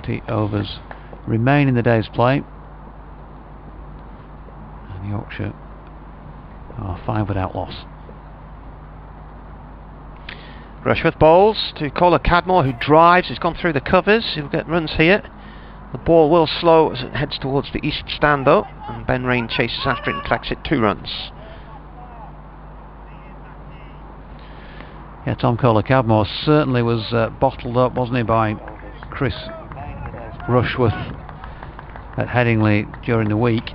20 overs remain in the day's play, and Yorkshire are 5 without loss. Rushworth bowls to Kohler Cadmore, who drives. He's gone through the covers. He'll get runs here. The ball will slow as it heads towards the east stand though, and Ben Rain chases after it and collects it 2 runs. Yeah, Tom Kohler Cadmore certainly was bottled up, wasn't he, by Chris Rushworth at Headingley during the week.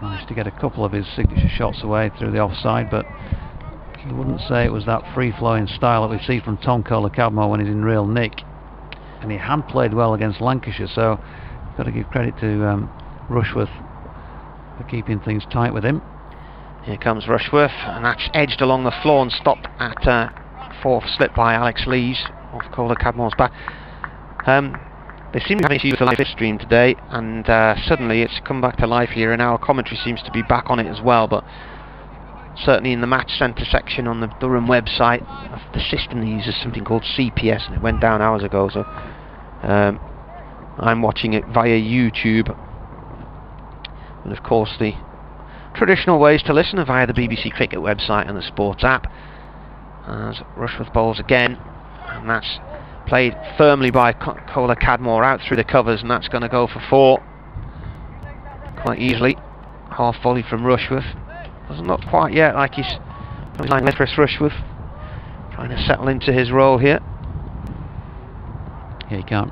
Managed to get a couple of his signature shots away through the offside, but you wouldn't say it was that free-flowing style that we see from Tom Kohler Cadmore when he's in real nick. And he had played well against Lancashire, so got to give credit to Rushworth for keeping things tight with him. Here comes Rushworth, and that's edged along the floor and stopped at 4th slip by Alex Lees off Kohler Cadmore's back. They seem to have issues with the live stream today, and suddenly it's come back to life here, and our commentary seems to be back on it as well. But certainly in the match centre section on the Durham website, the system uses something called CPS, and it went down hours ago. So I'm watching it via YouTube, and of course the traditional ways to listen are via the BBC Cricket website and the Sports app. As Rushworth bowls again, and that's played firmly by Kohler Cadmore out through the covers, and that's going to go for 4 quite easily. Half volley from Rushworth. Doesn't look quite yet like he's like Chris Rushworth, trying to settle into his role here. Yeah, you can't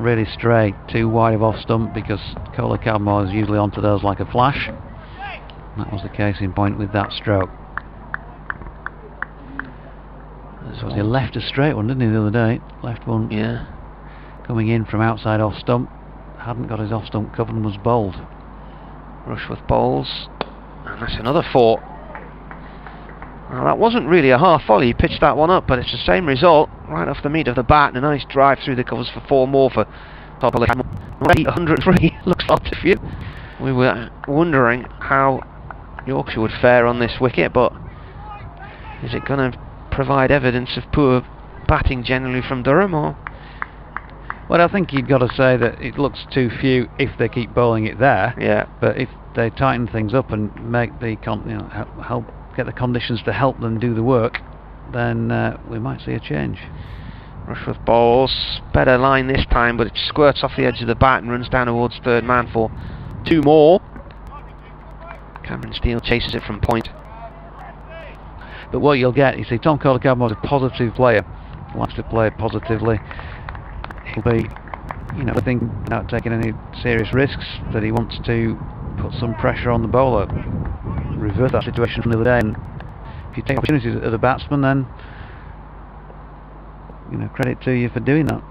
really stray too wide of off stump, because Kohler Cadmore is usually onto those like a flash. That was the case in point with that stroke. So he left a straight one, didn't he, the other day? Left one, yeah, coming in from outside off stump. Hadn't got his off stump covered and was bowled. Rushworth bowls, and that's another 4. Well, that wasn't really a half volley. He pitched that one up, but it's the same result, right off the meat of the bat, and a nice drive through the covers for 4 more for Kohler Cadmore. Already 103 looks like a few. We were wondering how Yorkshire would fare on this wicket, but is it going to provide evidence of poor batting generally from Durham, or? Well, I think you've got to say that it looks too few if they keep bowling it there. Yeah. But if they tighten things up and make the help get the conditions to help them do the work, then we might see a change. Rushworth bowls, better line this time, but it squirts off the edge of the bat and runs down towards 3rd man for 2 more. Cameron Steele chases it from point. But what you'll get, you see, Tom Kohler Cadmore is a positive player. He likes to play positively. He'll be, thinking without taking any serious risks, that he wants to put some pressure on the bowler, reverse that situation from the other day. And if you take opportunities as a batsman, then credit to you for doing that.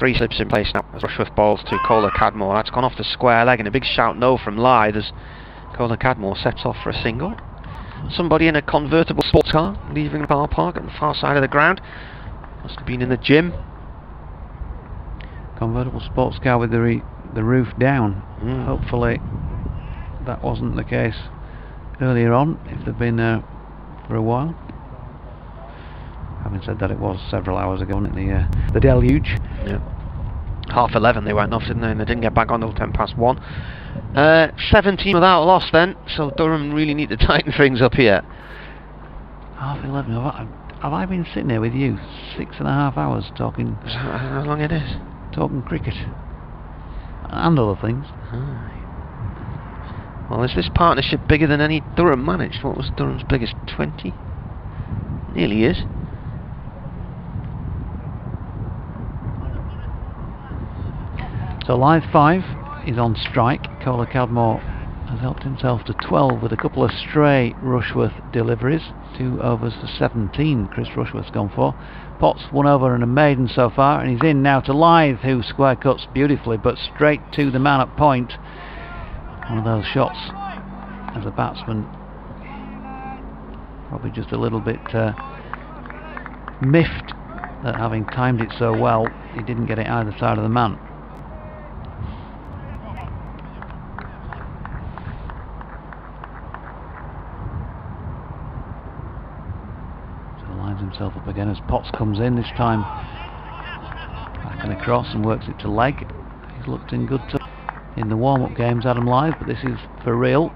3 slips in place now as Rushworth bowls to Kohler Cadmore. That's gone off the square leg, and a big shout no from Lythe as Kohler Cadmore sets off for a single. Somebody in a convertible sports car leaving the car park at the far side of the ground. Must have been in the gym. Convertible sports car with the roof down. Mm. Hopefully that wasn't the case earlier on, if they've been there for a while. Having said that, it was several hours ago, wasn't it, the deluge. Yeah. 11:30 they went off, didn't they? And they didn't get back on until 1:10. 17 without loss then, so Durham really need to tighten things up here. 11:30. Have I been sitting here with you 6.5 hours talking? Is that how long it is? Talking cricket and other things. Well, is this partnership bigger than any Durham managed? What was Durham's biggest? 20? Nearly is. So Lythe 5 is on strike. Kohler Cadmore has helped himself to 12 with a couple of stray Rushworth deliveries. 2 overs for 17 Chris Rushworth's gone for. Potts 1 over and a maiden so far, and he's in now to Lythe, who square cuts beautifully, but straight to the man at point. One of those shots as a batsman, probably just a little bit miffed that having timed it so well, he didn't get it either side of the man. So lines himself up again as Potts comes in, this time back and across and works it to leg. He's looked in good in the warm-up games, Adam Live, but this is for real.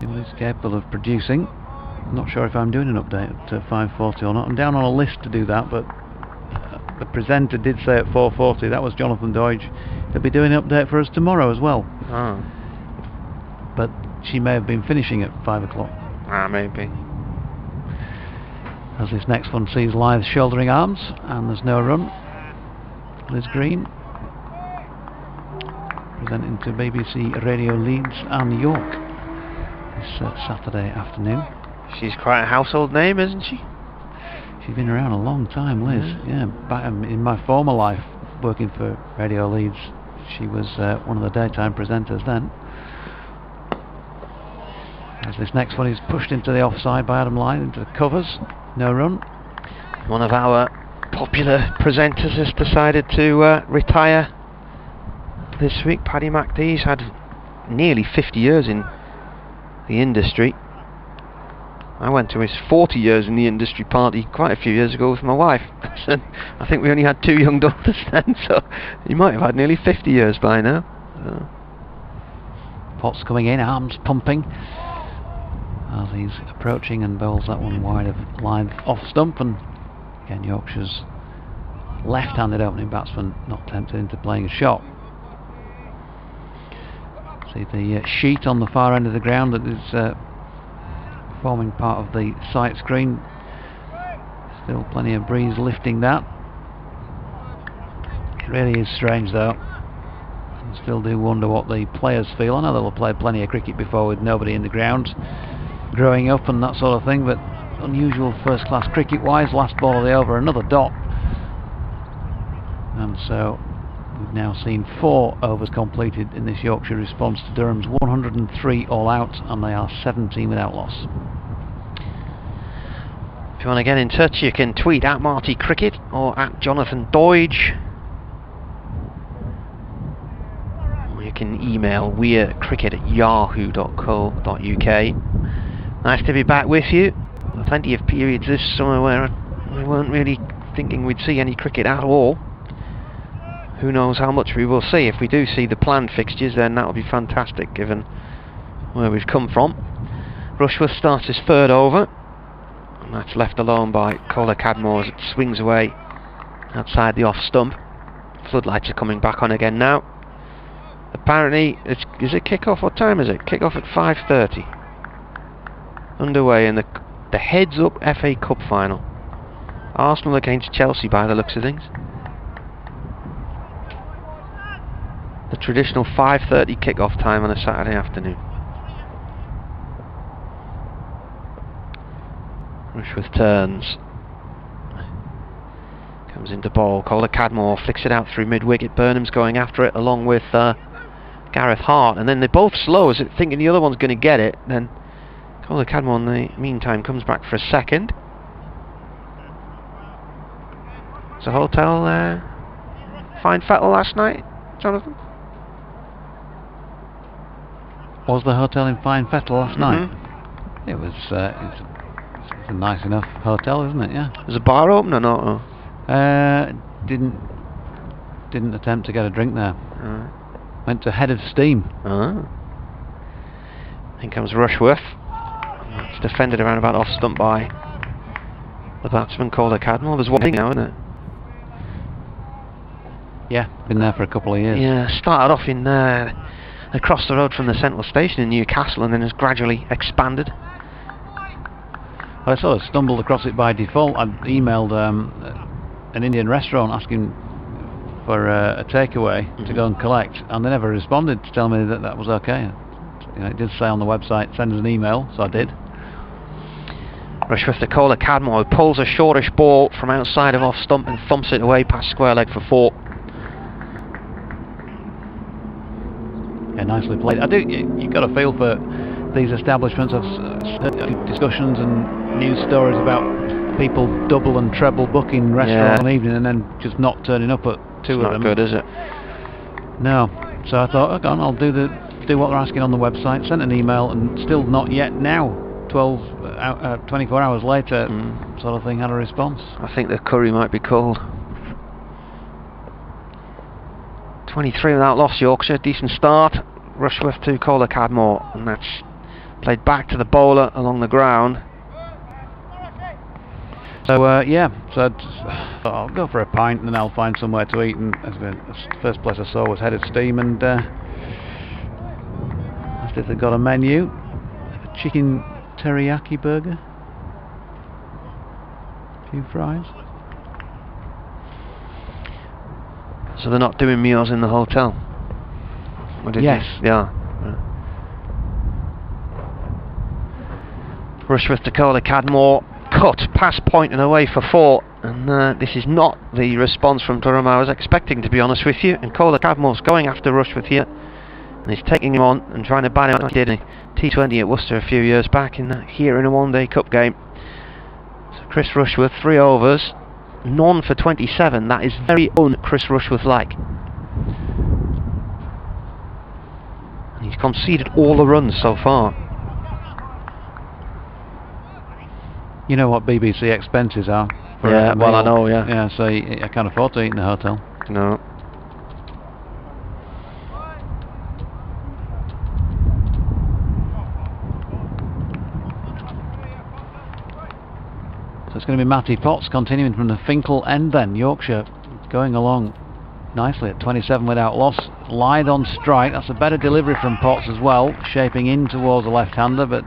He's capable of producing. I'm not sure if I'm doing an update at 5:40 or not. I'm down on a list to do that, but the presenter did say at 4:40. That was Jonathan Doidge. He'll be doing an update for us tomorrow as well. Oh. But she may have been finishing at 5 o'clock. Maybe. As this next one sees Lyth shouldering arms, and there's no run. Liz Green presenting to BBC Radio Leeds and York this Saturday afternoon. She's quite a household name, isn't she? She's been around a long time, Liz. Yeah, back in my former life working for Radio Leeds, she was one of the daytime presenters then. As this next one is pushed into the offside by Adam Lyth, into the covers, no run. One of our popular presenters has decided to retire this week. Paddy McDee's had nearly 50 years in the industry. I went to his 40 years in the industry party quite a few years ago with my wife. I think we only had 2 young daughters then, so he might have had nearly 50 years by now. Potts coming in, arms pumping as he's approaching and bowls that one wide of line off stump, and again Yorkshire's left-handed opening batsman not tempted into playing a shot. See the sheet on the far end of the ground that is forming part of the sight screen. Still plenty of breeze lifting that. It really is strange though. I still do wonder what the players feel. I know they'll have played plenty of cricket before with nobody in the ground, growing up and that sort of thing, but unusual first class cricket wise. Last ball of the over, another dot, and so we've now seen 4 overs completed in this Yorkshire response to Durham's 103 all out, and they are 17 without loss. If you want to get in touch, you can tweet at Marty Cricket or at Jonathan Doidge, or you can email weircricket@yahoo.co.uk. Nice to be back with you. Plenty of periods this summer where we weren't really thinking we'd see any cricket at all. Who knows how much we will see. If we do see the planned fixtures, then that'll be fantastic given where we've come from. Rushworth starts his 3rd over, and that's left alone by Kohler Cadmore as it swings away outside the off stump. Floodlights are coming back on again now. Apparently, is it kick-off? What time is it? Kick-off at 5:30. Underway in the heads-up FA Cup final. Arsenal against Chelsea by the looks of things. The traditional 5:30 kick-off time on a Saturday afternoon. Rushworth turns. Comes into ball. Kohler Cadmore flicks it out through mid-wicket. Burnham's going after it along with Gareth Hart. And then they're both slow, as if thinking the other one's going to get it. Then Kohler Cadmore in the meantime comes back for a second. Was the hotel fine fettle last night, Jonathan? Was the hotel in Fine Fettle last night? It was. It's a nice enough hotel, isn't it? Yeah. Was the bar open or not? Didn't attempt to get a drink there. Went to Head of Steam. In comes Rushworth. It's defended around about off stump by the batsman Kohler Cadmore. There's one thing now, isn't it? Yeah, been there for a couple of years. Yeah, started off in across the road from the central station in Newcastle, and then has gradually expanded. I sort of stumbled across it by default. I emailed an Indian restaurant asking for a takeaway to go and collect, and they never responded to tell me that that was okay. You know, it did say on the website, send us an email, so I did. Rushworth to Kohler Cadmore, who pulls a shortish ball from outside of off stump and thumps it away past square leg for 4. Yeah, nicely played. You've got a feel for these establishments. I've heard discussions and news stories about people double and treble booking restaurant one evening and then just not turning up at 2 of them. Not good, is it? No. So I thought, okay, I'll do what they're asking on the website. Sent an email, and still not yet now. 24 hours later, sort of thing had a response. I think the curry might be cold. 23 without loss, Yorkshire. Decent start. Rushworth to Kohler Cadmore, and that's played back to the bowler along the ground. So yeah, so I'll go for a pint and then I'll find somewhere to eat. And the first place I saw was Head of Steam, and asked if they got a menu. A chicken teriyaki burger, a few fries. So they're not doing meals in the hotel? Yes. Yeah. Rushworth to Kohler Cadmore, cut past point and away for 4, and this is not the response from Durham I was expecting, to be honest with you. And Kohler Cadmore's going after Rushworth here, and he's taking him on and trying to ban him like he did in T20 at Worcester a few years back, here in a one-day cup game. So Chris Rushworth, 3 overs, none for 27. That is very un-Chris Rushworth-like. And he's conceded all the runs so far. You know what BBC expenses are? Yeah, well, I know, yeah. Yeah, so I can't afford to eat in the hotel. No. So it's going to be Matty Potts continuing from the Finkel end then. Yorkshire going along nicely at 27 without loss. Lythe on strike. That's a better delivery from Potts as well, shaping in towards the left-hander, but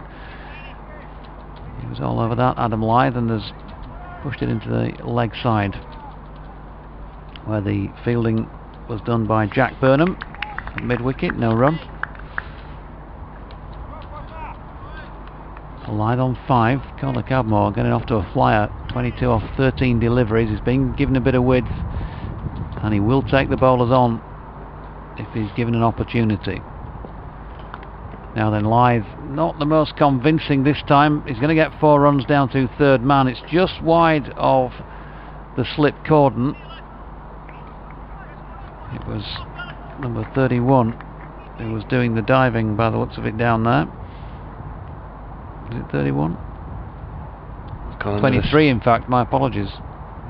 he was all over that, Adam Lythe, and has pushed it into the leg side, where the fielding was done by Jack Burnham at mid-wicket. No run. Lythe on 5. Kohler Cadmore getting off to a flyer. 22 off 13 deliveries. He's been given a bit of width, and he will take the bowlers on if he's given an opportunity. Now then, Lythe, not the most convincing this time. He's going to get 4 runs down to third man. It's just wide of the slip cordon. It was number 31 who was doing the diving by the looks of it down there. Is it 31? 23 in fact, my apologies,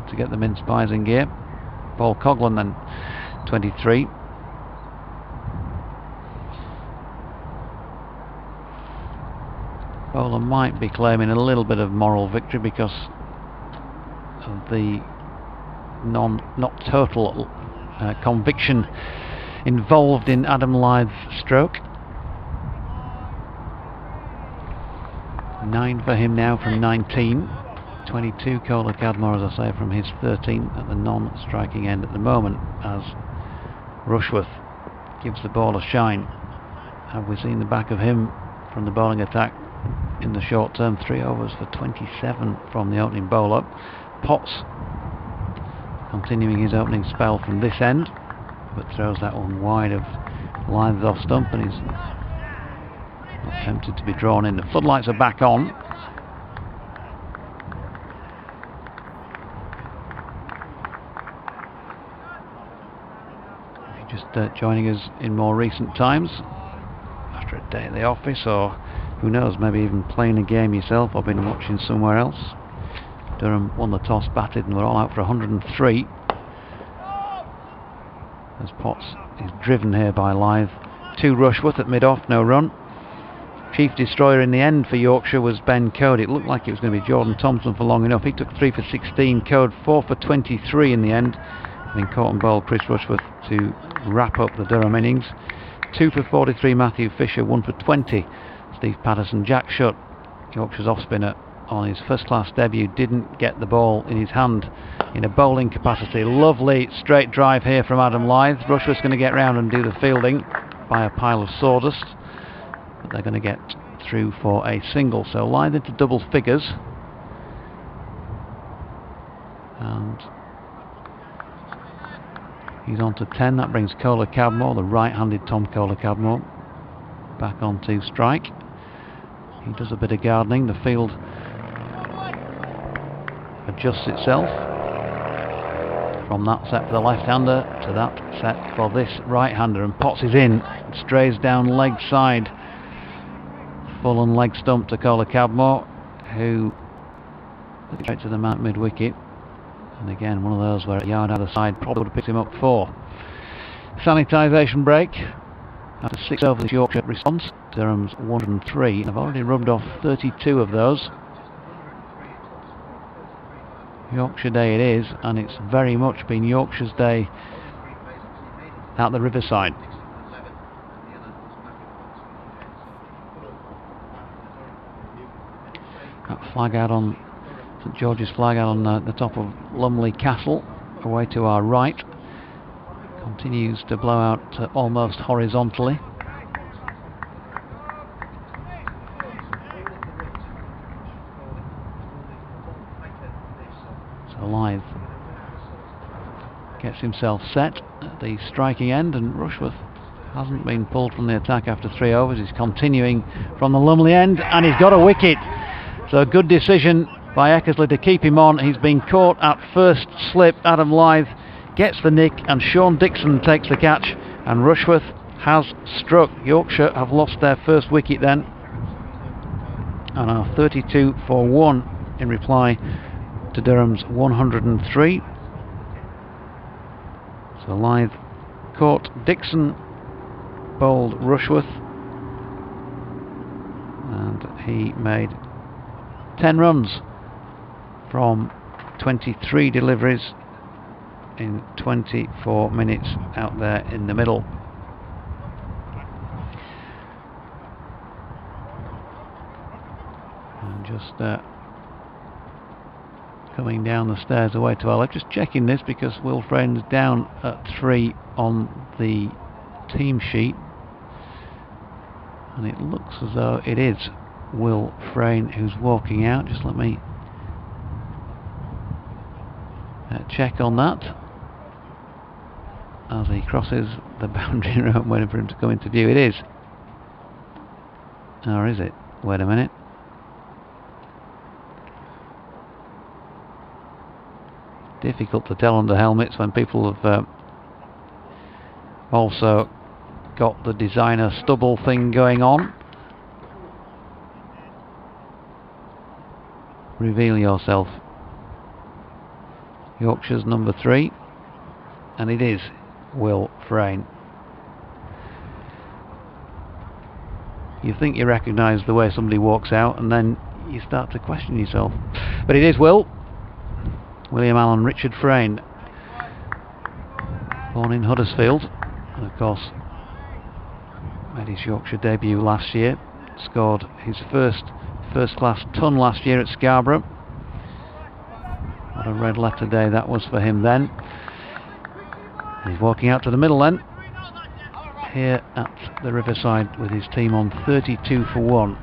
to get the mince pies in gear. Paul Coghlan then, 23. Bowler might be claiming a little bit of moral victory because of the not total conviction involved in Adam Lythe's stroke. 9 for him now from 19. 22 Kohler Cadmore, as I say, from his 13 at the non-striking end at the moment, as Rushworth gives the ball a shine. Have we seen the back of him from the bowling attack in the short term? 3 overs for 27 from the opening bowler. Potts continuing his opening spell from this end, but throws that one wide of Lythe's off stump, and he's not tempted to be drawn in. The floodlights are back on. If you're just joining us in more recent times, after a day at the office, or who knows, maybe even playing a game yourself or been watching somewhere else, Durham won the toss, batted, and were all out for 103. As Potts is driven here by Lythe. 2 Rushworth at mid-off, no run. Chief destroyer in the end for Yorkshire was Ben Code. It looked like it was going to be Jordan Thompson for long enough. He took 3 for 16. Code 4 for 23 in the end. Having caught and bowled Chris Rushworth to wrap up the Durham innings. 2 for 43 Matthew Fisher. 1 for 20 Steve Patterson. Jack Shutt, Yorkshire's off-spinner, on his first-class debut, didn't get the ball in his hand in a bowling capacity. Lovely straight drive here from Adam Lythe. Rushworth's going to get round and do the fielding by a pile of sawdust, but they're going to get through for a single. So Lythe into double figures, and he's on to 10. That brings Kohler Cadmore, the right-handed Tom Kohler Cadmore, back onto strike. He does a bit of gardening. The field adjusts itself from that set for the left-hander to that set for this right-hander, and Potts is in, strays down leg side, full on leg stump to Kohler Cadmore, who straight to the mark mid-wicket. And again, one of those where a yard out of the side probably would have picked him up 4. Sanitisation break. After 6 overs, Yorkshire response. Durham's 103, and I've already rubbed off 32 of those. Yorkshire Day it is, and it's very much been Yorkshire's day out the riverside. That flag out on St George's flag out on the top of Lumley Castle, away to our right, continues to blow out almost horizontally. So Lyth gets himself set at the striking end, and Rushworth hasn't been pulled from the attack after 3 overs. He's continuing from the Lumley end, and he's got a wicket. So a good decision by Eckersley to keep him on. He's been caught at first slip. Adam Lyth gets the nick, and Sean Dixon takes the catch, and Rushworth has struck. Yorkshire have lost their first wicket then, and are 32 for 1 in reply to Durham's 103. So Lyth caught Dixon, bowled Rushworth, and he made 10 runs from 23 deliveries in 24 minutes out there in the middle. And just coming down the stairs away to our left, just checking this because Will Frane's down at 3 on the team sheet, and it looks as though it is Will Frane who's walking out. Just let me check on that as he crosses the boundary road, waiting for him to come into view. It is, or is it? Wait a minute. Difficult to tell under helmets when people have also got the designer stubble thing going on. Reveal yourself. Yorkshire's number 3, and it is Will Frane. You think you recognise the way somebody walks out, and then you start to question yourself. But it is Will. William Allen Richard Frane, born in Huddersfield, and of course made his Yorkshire debut last year. Scored his first class ton last year at Scarborough. What a red letter day that was for him then. He's walking out to the middle then, here at the riverside with his team on 32 for 1.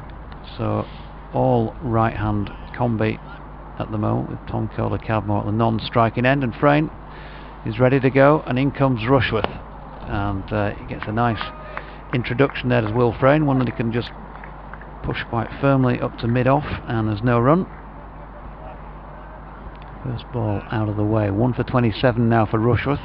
So all right hand combi at the moment, with Tom Kohler-Cadmore at the non-striking end, and Frane is ready to go, and in comes Rushworth, and he gets a nice introduction there as Will Frane, one that he can just push quite firmly up to mid-off, and there's no run. First ball out of the way. 1 for 27 now for Rushworth.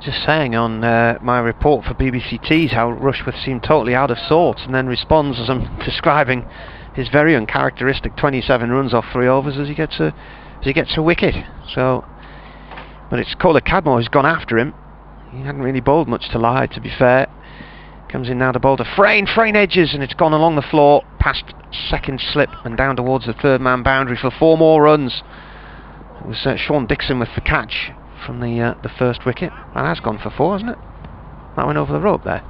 Just saying on my report for BBC Tees how Rushworth seemed totally out of sorts, and then responds as I'm describing his very uncharacteristic 27 runs off 3 overs as he gets a wicket. So, but it's Kohler-Cadmore who's gone after him. He hadn't really bowled much to Lyth, to be fair. Comes in now to bowl to Frane. Frane edges, and it's gone along the floor past second slip and down towards the 3rd man boundary for 4 more runs. It was Sean Dixon with the catch from the first wicket. That has gone for 4, hasn't it? That went over the rope there.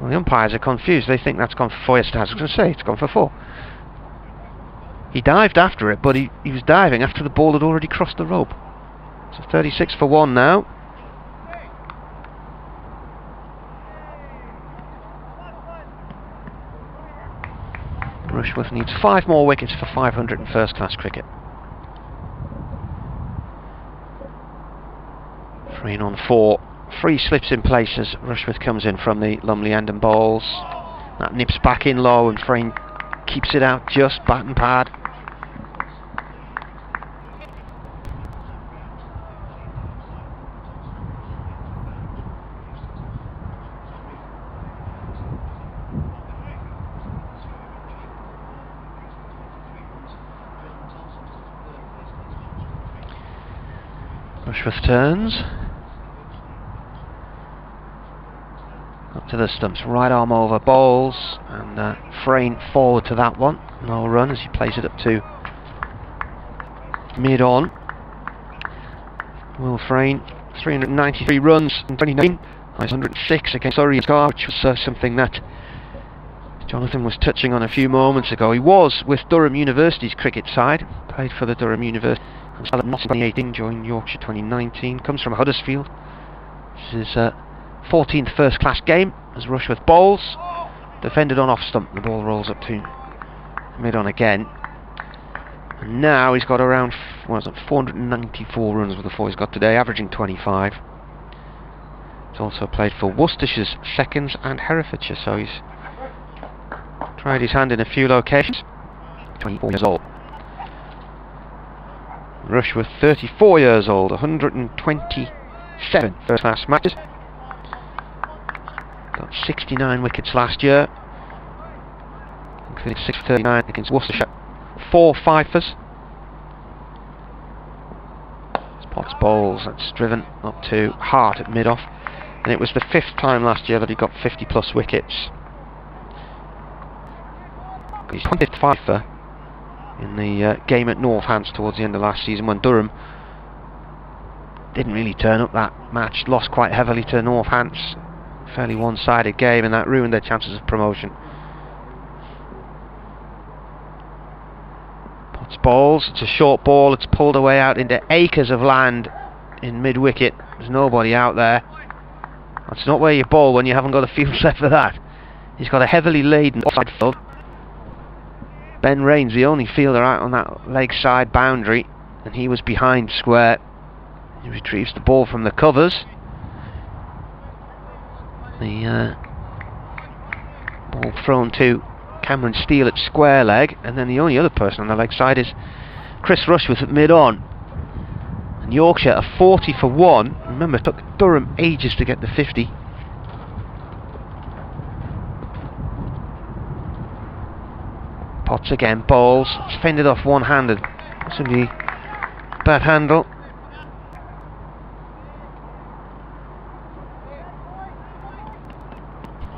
Well, the umpires are confused. They think that's gone for 4. Yes, I was going to say it's gone for 4. He dived after it, but he was diving after the ball had already crossed the rope. So 36 for 1 now. Rushworth needs 5 more wickets for 500 in first class cricket. Frane on 4. 3 slips in place as Rushworth comes in from the Lumley end and bowls. That nips back in low, and Frane keeps it out just bat and pad. Rushworth turns. Up to the stumps, right arm over Bowles, and Frayne forward to that one. No run as he plays it up to mid-on. Will Frayne, 393 runs in 29, 106 against Surrey, which was something that Jonathan was touching on a few moments ago. He was with Durham University's cricket side, played for the Durham University, and started in 2018, joined Yorkshire 2019, comes from Huddersfield. This is 14th first class game as Rushworth bowls, defended on off stump, the ball rolls up to mid-on again. And now he's got around 494 runs with the four he's got today, averaging 25. He's also played for Worcestershire's seconds and Herefordshire, so he's tried his hand in a few locations. 24 years old. Rushworth 34 years old, 127 first class matches. Got 69 wickets last year, including 639 against Worcestershire. 4 fifers. Potts bowls, that's driven up to Hart at mid-off, and it was the 5th time last year that he got 50 plus wickets. He's 20th fifer in the game at Northants towards the end of last season, when Durham didn't really turn up that match, lost quite heavily to Northants. Fairly one-sided game, and that ruined their chances of promotion. Potts bowls, it's a short ball, it's pulled away out into acres of land in mid-wicket. There's nobody out there. That's not where you bowl when you haven't got a field set for that. He's got a heavily laden offside field. Ben Raines, the only fielder out on that leg side boundary, and he was behind square. He retrieves the ball from the covers. The ball thrown to Cameron Steele at square leg, and then the only other person on the leg side is Chris Rushworth at mid-on. And Yorkshire are 40 for 1. Remember, it took Durham ages to get the 50. Potts again, bowls. It's fended off one-handed. Possibly bad handle.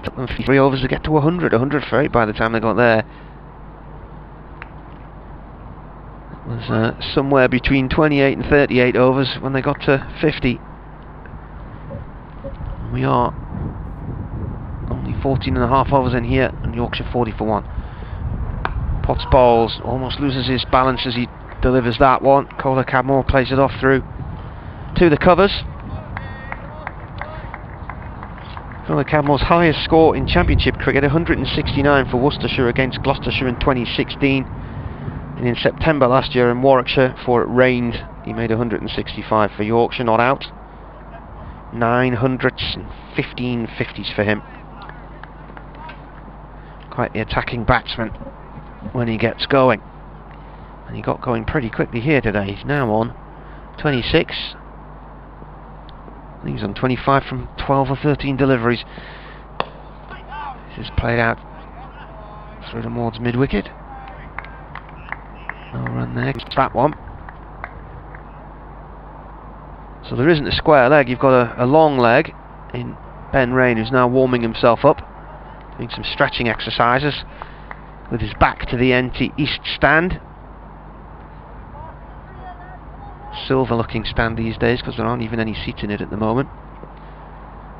Took them 3 overs to get to 100 for 8 by the time they got there. It was somewhere between 28 and 38 overs when they got to 50. We are only 14 and a half overs in here, and Yorkshire 40 for 1. Potts bowls, almost loses his balance as he delivers that one. Kohler Cadmore plays it off through to the covers. Kohler Cadmore's highest score in Championship cricket, 169 for Worcestershire against Gloucestershire in 2016. And in September last year in Warwickshire, before it rained, he made 165 for Yorkshire, not out. 900s and 15 50s for him. Quite the attacking batsman when he gets going. And he got going pretty quickly here today. He's now on 26. I think he's on 25 from 12 or 13 deliveries. This is played out through towards mid-wicket. No run there, that one. So there isn't a square leg, you've got a long leg in Ben Raine, who's now warming himself up, doing some stretching exercises with his back to the empty east stand. Silver looking stand these days because there aren't even any seats in it at the moment.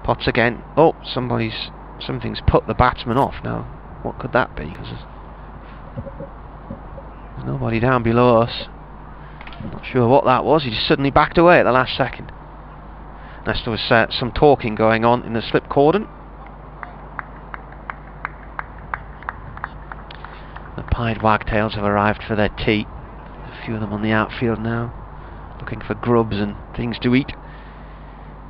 Potts again. Oh, something's put the batsman off now. What could that be? Because there's nobody down below us. I'm not sure what that was. He just suddenly backed away at the last second. Unless there was some talking going on in the slip cordon. The pied wagtails have arrived for their tea. A few of them on the outfield now, looking for grubs and things to eat.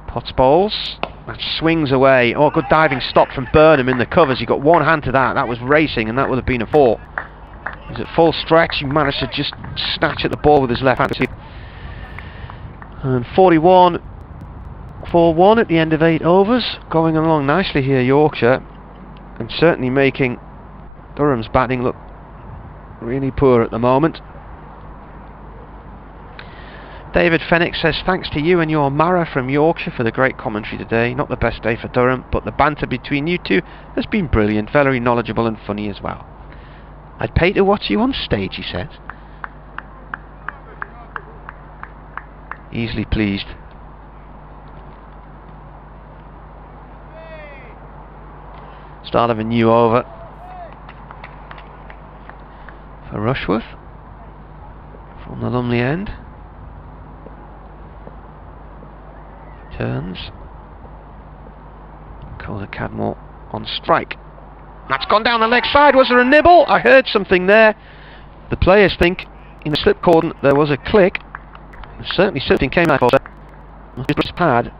Potts bowls. That swings away. Oh, good diving stop from Burnham in the covers. He got one hand to that. That was racing, and that would have been a 4. He's at full stretch. He managed to just snatch at the ball with his left hand. And 41 for 1 at the end of 8 overs. Going along nicely here, Yorkshire, and certainly making Durham's batting look really poor at the moment. David Fenwick says, thanks to you and your Mara from Yorkshire for the great commentary today. Not the best day for Durham, but the banter between you two has been brilliant, very knowledgeable and funny as well. I'd pay to watch you on stage, he says. Easily pleased. Start of a new over for Rushworth from the Lumley end. Turns. Kohler Cadmore on strike. That's gone down the leg side. Was there a nibble? I heard something there. The players think in the slip cordon there was a click. Certainly something came out of his pad.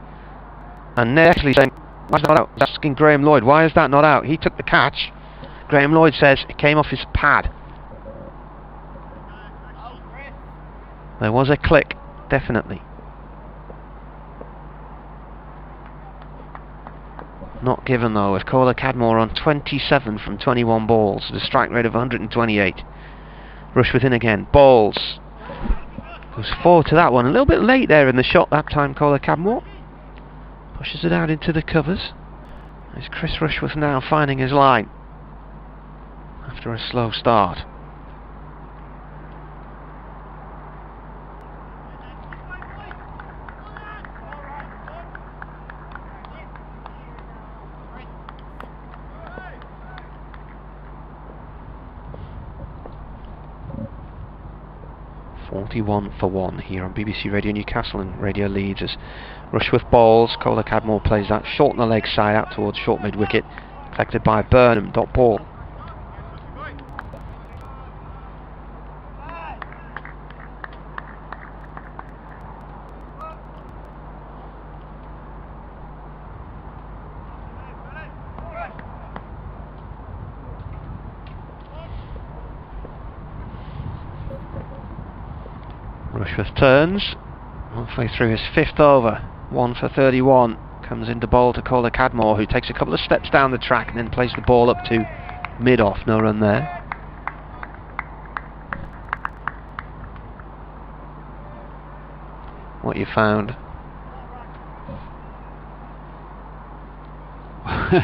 And they're actually saying, why is that not out? Asking Graham Lloyd, why is that not out? He took the catch. Graham Lloyd says it came off his pad. There was a click, definitely. Not given though, with Kohler Cadmore on 27 from 21 balls, at a strike rate of 128. Rushworth in again, balls. Goes forward to that one, a little bit late there in the shot that time, Kohler Cadmore. Pushes it out into the covers. There's Chris Rushworth now finding his line after a slow start. For 1 here on BBC Radio Newcastle and Radio Leeds as Rushworth balls. Kohler Cadmore plays that short on the leg side out towards short mid wicket, collected by Burnham. Dot ball. Rushworth turns, halfway through his 5th over, 1 for 31, comes into bowl to Kohler Cadmore, who takes a couple of steps down the track and then plays the ball up to mid-off, no run there. What you found?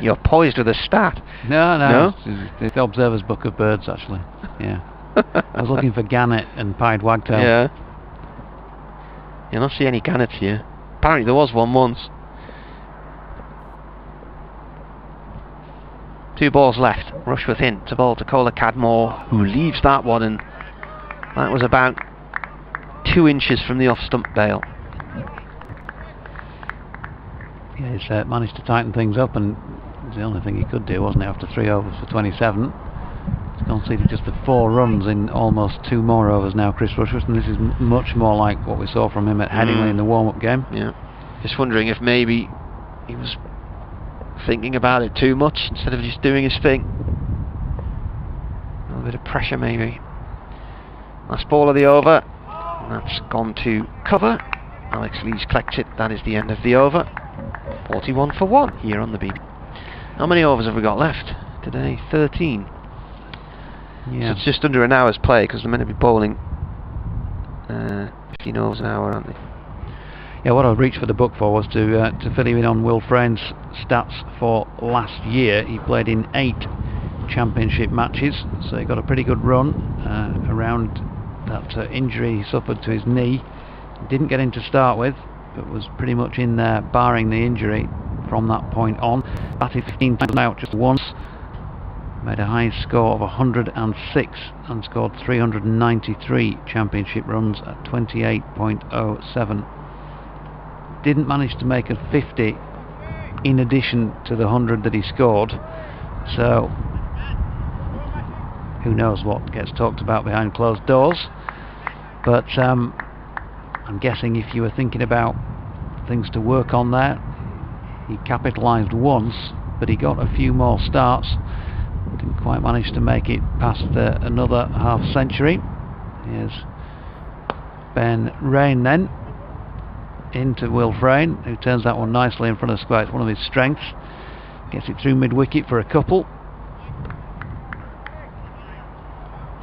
You're poised with a stat. No? It's the Observer's Book of Birds, actually. Yeah. I was looking for gannet and pied wagtail. Yeah. You'll not see any gannets here. Apparently there was one once. 2 balls left. Rushworth in to bowl to Kohler Cadmore, who leaves that one, and that was about 2 inches from the off stump bail. Yeah, he's managed to tighten things up, and it was the only thing he could do, wasn't it, after 3 overs for 27. He's conceded just the 4 runs in almost 2 more overs now, Chris Rushworth, and this is much more like what we saw from him at Headingley in the warm-up game. Yeah. Just wondering if maybe he was thinking about it too much instead of just doing his thing. A little bit of pressure maybe. Last ball of the over, and that's gone to cover. Alex Lees collects it. That is the end of the over. 41 for 1 here on the BB. How many overs have we got left today? 13. Yeah. So it's just under an hour's play, because they're meant to be bowling 15 overs an hour, aren't they? Yeah, what I reached for the book for was to fill you in on Will Frane's stats for last year. He played in 8 championship matches, so he got a pretty good run around that injury he suffered to his knee. Didn't get in to start with, but was pretty much in there barring the injury from that point on. Batted 15 times out just once. Made a high score of 106 and scored 393 championship runs at 28.07. Didn't manage to make a 50 in addition to the 100 that he scored, so who knows what gets talked about behind closed doors. But I'm guessing if you were thinking about things to work on there, he capitalised once, but he got a few more starts. Didn't quite manage to make it past another half century. Here's Ben Rain then into Will Frane, who turns that one nicely in front of square. It's one of his strengths. Gets it through mid wicket for a couple.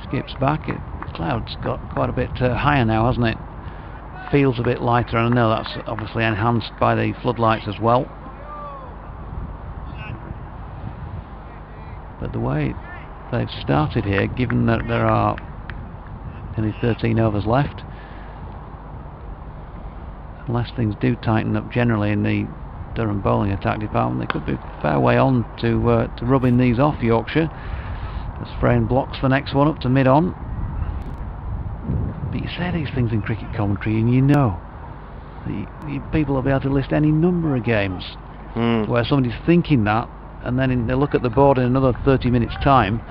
Skips back. The cloud's got quite a bit higher now, hasn't it? feels a bit lighter, and I know that's obviously enhanced by the floodlights as well. But the way they've started here, given that there are nearly 13 overs left, unless things do tighten up generally in the Durham bowling attack department, they could be a fair way on to rubbing these off Yorkshire, as Frayne blocks the next one up to mid-on. But you say these things in cricket commentary, and you know people will be able to list any number of games where somebody's thinking that, and then they look at the board in another 30 minutes time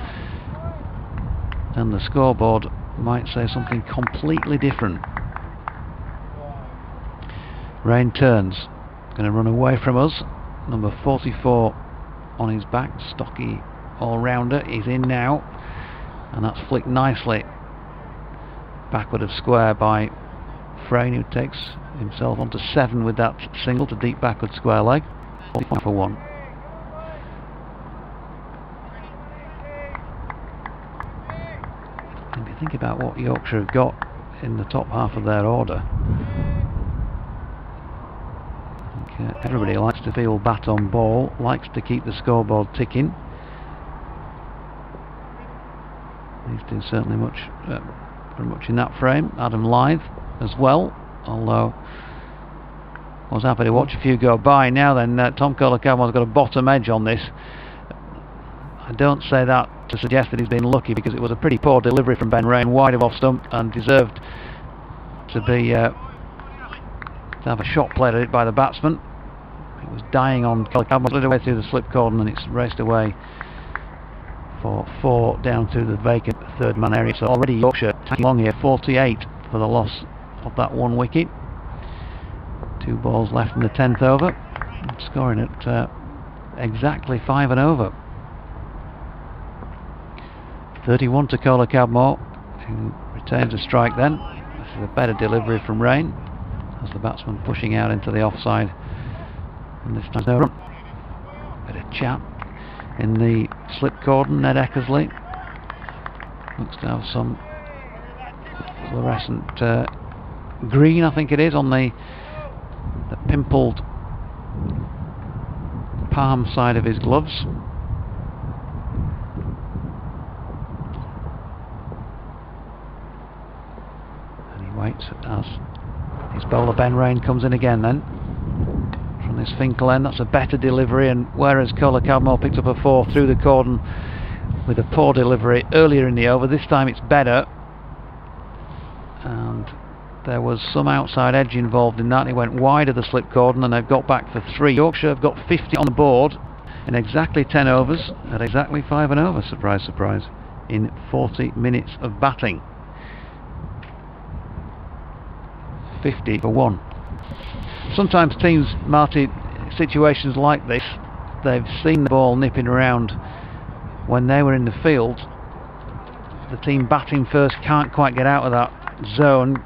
and the scoreboard might say something completely different. Rain turns, going to run away from us. Number 44 on his back, stocky all-rounder, is in now, and that's flicked nicely backward of square by Frayne, who takes himself onto 7 with that single to deep backward square leg. 45 for 1. And if you think about what Yorkshire have got in the top half of their order, I think, everybody likes to feel bat on ball, likes to keep the scoreboard ticking. These two certainly very much in that frame. Adam Lyth as well, although I was happy to watch a few go by. Now then, Tom Kohler-Cadmore's got a bottom edge on this. I don't say that to suggest that he's been lucky, because it was a pretty poor delivery from Ben Raine, wide of off stump, and deserved to be to have a shot played at it by the batsman. It was dying on Kohler-Cadmore, slid away through the slip cordon, and it's raced away for 4 down to the vacant third man area. So already Yorkshire taking long here, 48 for the loss of that 1 wicket. 2 balls left in the 10th over, scoring at exactly 5 and over. 31 to Kohler-Cadmore, who retains a strike then. This is a better delivery from Raine, as the batsman pushing out into the offside, and this time no run. Bit of chat in the slip cordon. Ned Eckersley looks to have some fluorescent green, I think it is, on the pimpled palm side of his gloves. And he waits as his bowler Ben Raine comes in again then from this Finkel end. That's a better delivery, and whereas Kohler-Cadmore picked up a 4 through the cordon with a poor delivery earlier in the over, this time it's better, and there was some outside edge involved in that. He went wide of the slip cordon, and they've got back for 3. Yorkshire have got 50 on the board in exactly 10 overs at exactly 5 and over, surprise surprise, in 40 minutes of batting. 50 for 1. Sometimes teams, Marty, situations like this, they've seen the ball nipping around when they were in the field. The team batting first can't quite get out of that zone,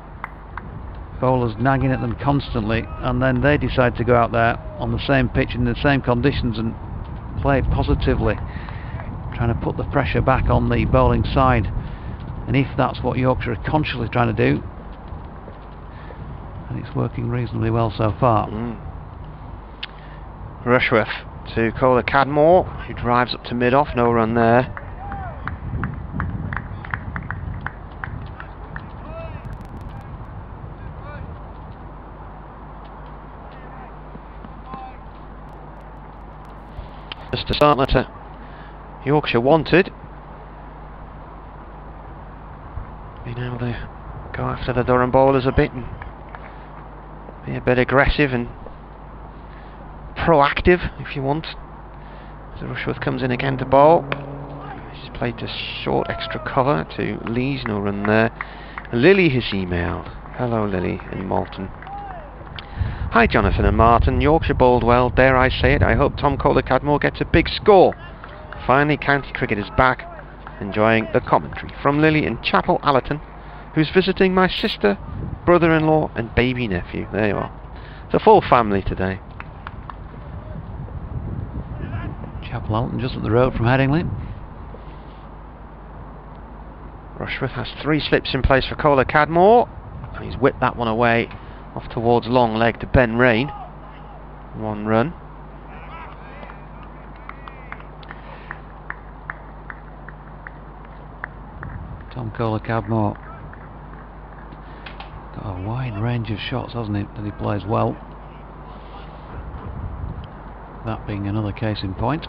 bowlers nagging at them constantly, and then they decide to go out there on the same pitch in the same conditions and play positively, trying to put the pressure back on the bowling side. And if that's what Yorkshire are consciously trying to do, and it's working reasonably well so far. Rushworth to Kohler-Cadmore, who drives up to mid-off, no run there. Just a start letter Yorkshire wanted. Being able to go after the Durham bowlers a bit and be a bit aggressive and proactive, if you want. So Rushworth comes in again to bowl. He's played just short extra cover to Lees, no run there. Lily has emailed. Hello Lily in Malton. Hi Jonathan and Martin, Yorkshire bowled well, dare I say it. I hope Tom Kohler-Cadmore gets a big score. Finally county cricket is back. Enjoying the commentary. From Lily in Chapel Allerton, who's visiting my sister, brother-in-law and baby nephew. There you are. It's a full family today. Chapel Allerton, just up the road from Headingley. Rushworth has 3 slips in place for Kohler-Cadmore, and he's whipped that one away Off towards long leg to Ben Rain. 1 run. Tom Kohler-Cadmore got a wide range of shots, hasn't he, that he plays well. That being another case in point.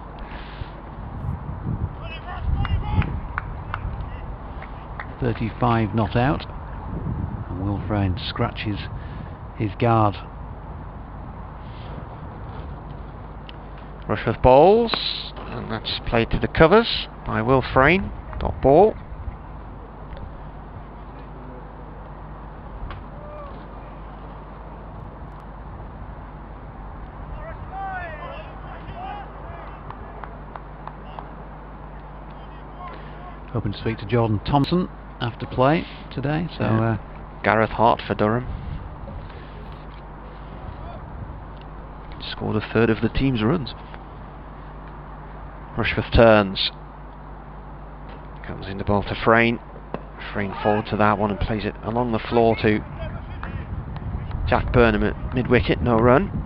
.35 not out, and Will Frayne scratches his guard. Rushworth bowls, and that's played to the covers by Will Frayne. Dot ball. Hoping to speak to Jordan Thompson after play today. So Gareth Hart for Durham. Scored a third of the team's runs. Rushworth turns. Comes in the ball to Frayne. Frayne forward to that one and plays it along the floor to Jack Burnham at mid-wicket. No run.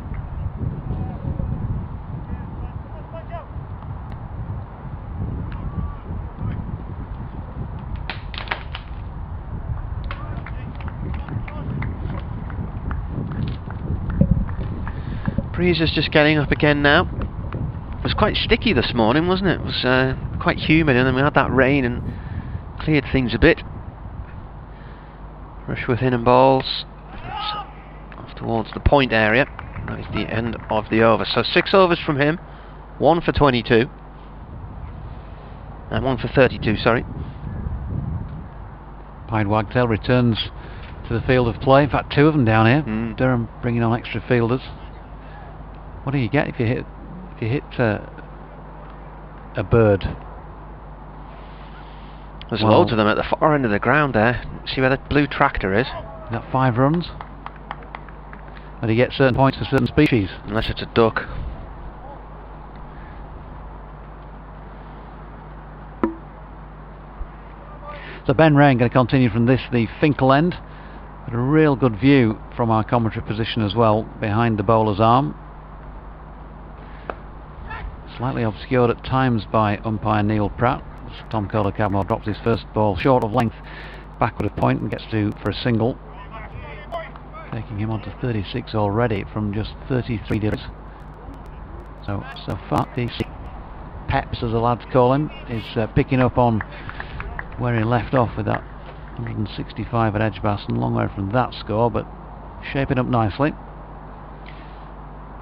Breeze is just getting up again now. It was quite sticky this morning, wasn't it? It was quite humid, and then we had that rain and cleared things a bit. Rushworth in and bowls. Off towards the point area. That is the end of the over. So 6 overs from him. 1 for 22. And 1 for 32, sorry. Pied Wagtail returns to the field of play. In fact, 2 of them down here. Durham bringing on extra fielders. What do you get if you hit a bird? There's loads of them at the far end of the ground there. See where the blue tractor is? You got 5 runs. Or do you get certain points for certain species? Unless it's a duck. So Ben Rain going to continue from this, the Finkel end. But a real good view from our commentary position as well, behind the bowler's arm. Slightly obscured at times by umpire Neil Pratt. Tom Kohler-Cadmore drops his first ball short of length, backward a point, and gets to for a single, taking him on to 36 already from just 33 deliveries. So far, DC Peps, as the lads call him, is picking up on where he left off with that 165 at Edgbaston. Long way from that score, but shaping up nicely.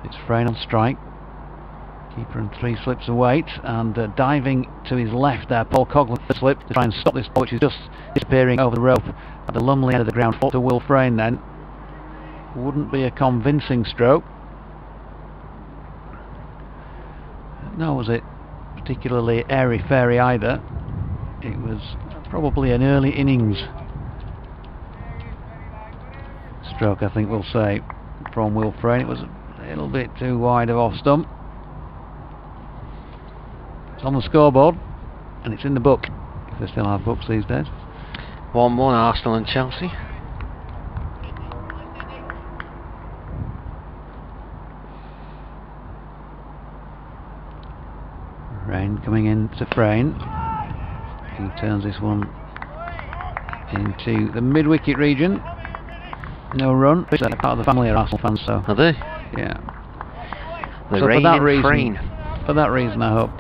It's Frayne on strike. Keeper and 3 slips await, and diving to his left there, Paul Coghlan slip to try and stop this ball, which is just disappearing over the rope at the Lumley end of the ground. Fall to Will Frayne then. Wouldn't be a convincing stroke. Nor was it particularly airy-fairy either. It was probably an early innings stroke, I think we'll say, from Will Frayne. It was a little bit too wide of off stump. It's on the scoreboard, and it's in the book, if they still have books these days. 1-1 Arsenal and Chelsea. Rain coming in to Frayne. He turns this one into the mid-wicket region. No run. Part of the family are Arsenal fans, so. Are they? Yeah. The so rain for that in reason, Frayne. For that reason, I hope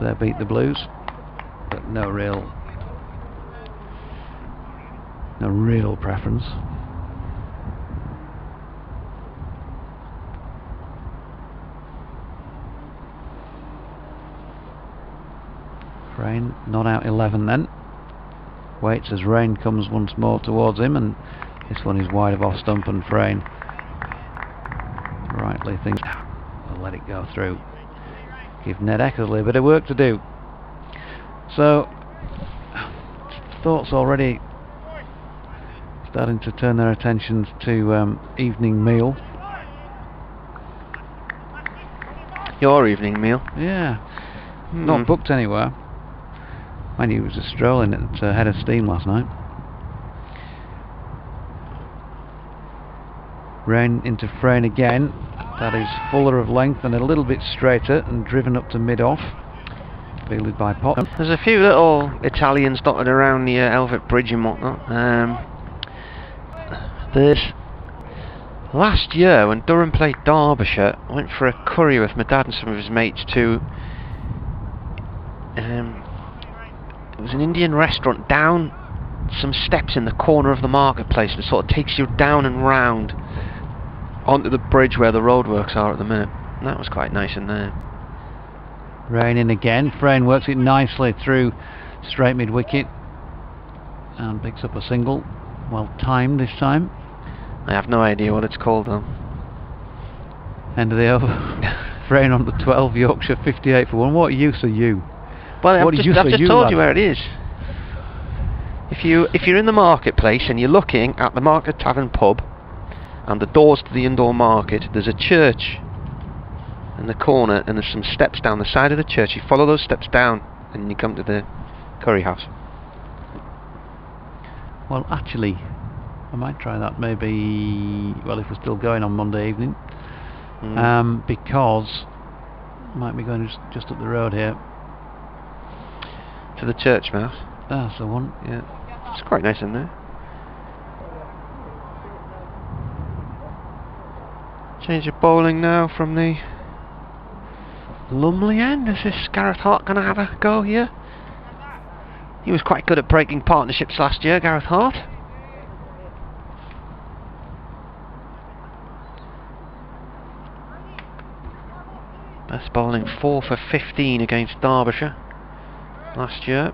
they beat the Blues, but no real preference. Frayne not out 11 then. Waits as rain comes once more towards him, and this one is wide of off stump, and Frayne rightly thinks, I'll let it go through. Give Ned Eckersley a bit of work to do. So, thoughts already starting to turn their attentions to evening meal. Your evening meal? Yeah. Not booked anywhere. Mind you, it was a stroll in at Head of Steam last night. Rain into Frayne again. That is fuller of length and a little bit straighter and driven up to mid-off. Fielded by Pop. There's a few little Italians dotted around the Elvet Bridge and whatnot. There's last year when Durham played Derbyshire, I went for a curry with my dad and some of his mates to it was an Indian restaurant down some steps in the corner of the marketplace, and it sort of takes you down and round onto the bridge where the roadworks are at the minute. And that was quite nice in there. Rain in again. Frayne works it nicely through straight mid-wicket and picks up a single. Well timed this time. I have no idea what it's called though. End of the over. Frayne on the 12, Yorkshire 58 for 1. What use are you? Well, I've just told you where it is. If you're in the marketplace and you're looking at the Market Tavern pub and the doors to the indoor market, there's a church in the corner and there's some steps down the side of the church. You follow those steps down and you come to the curry house. Well, actually, I might try that maybe, well, if we're still going on Monday evening, because I might be going just up the road here. To the church mouse? That's the one. Yeah. It's quite nice in there. Change of bowling now from the Lumley end. Is this Gareth Hart going to have a go here? He was quite good at breaking partnerships last year, Gareth Hart. Best bowling 4 for 15 against Derbyshire last year.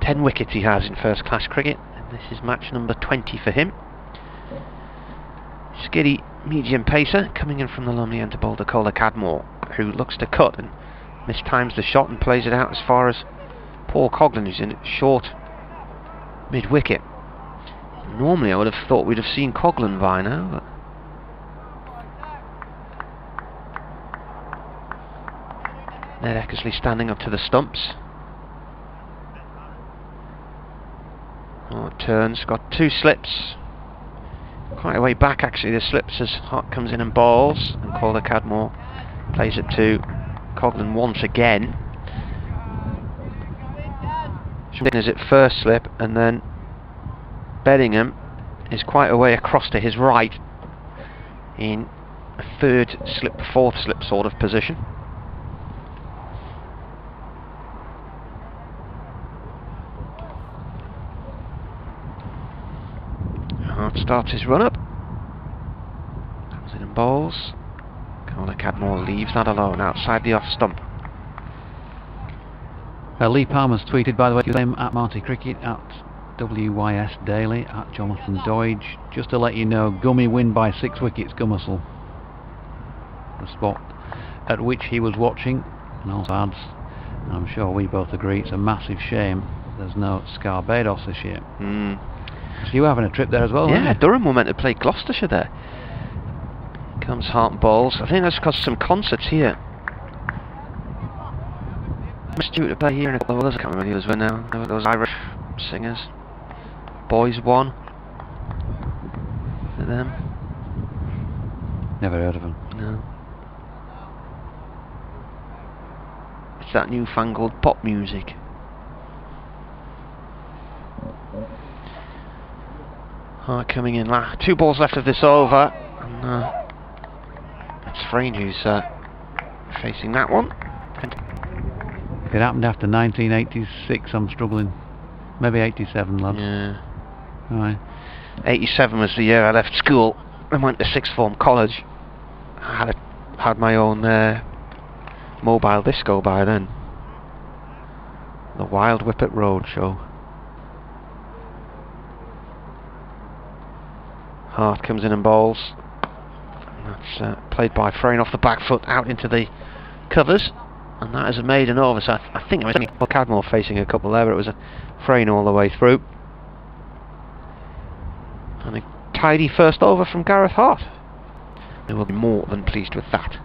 10 wickets he has in first class cricket, and this is match number 20 for him. Skiddy medium pacer coming in from the Lumley end to bowl Dakota Cadmore, who looks to cut and mistimes the shot and plays it out as far as Paul Coghlan, who's in short mid wicket. Normally I would have thought we'd have seen Coghlan by now, but Ned Eckersley standing up to the stumps. Oh, it turns, got 2 slips. Quite a way back actually, the slips as Hart comes in and bowls, and Calder Cadmore plays it to Coghlan once again. Is it first slip, and then Bedingham is quite a way across to his right in a 3rd slip, 4th slip sort of position. Hart starts his run up, comes in and bowls. Calder Cadmore leaves that alone outside the off stump. Lee Palmer's tweeted, by the way, him at Marty Cricket, at WYS Daily, at Jonathan Doidge. Just to let you know, Gummy win by 6 wickets, Gummersall. The spot at which he was watching, and also adds, and I'm sure we both agree, it's a massive shame there's no Scarbados this year. So you having a trip there as well? Yeah, Durham were meant to play Gloucestershire there. Comes Hart and bowls. I think that's because some concerts here. Stewart to play here and a couple of others. I can't remember who those were now. There were those Irish singers. Boys One. For them. Never heard of them. No. It's that newfangled pop music. Coming in 2 balls left of this over, and it's Frayne who's facing that one. If it happened after 1986, I'm struggling. Maybe 87, lad. Yeah. Right. 87 was the year I left school and went to 6th form college. I had my own mobile disco by then. The Wild Whippet Road Show. Hart comes in and bowls. That's played by Frayne off the back foot out into the covers, and that is a maiden over. So I think it was only Cadmore facing a couple there, but it was a Frayne all the way through. And a tidy first over from Gareth Hart. They will be more than pleased with that.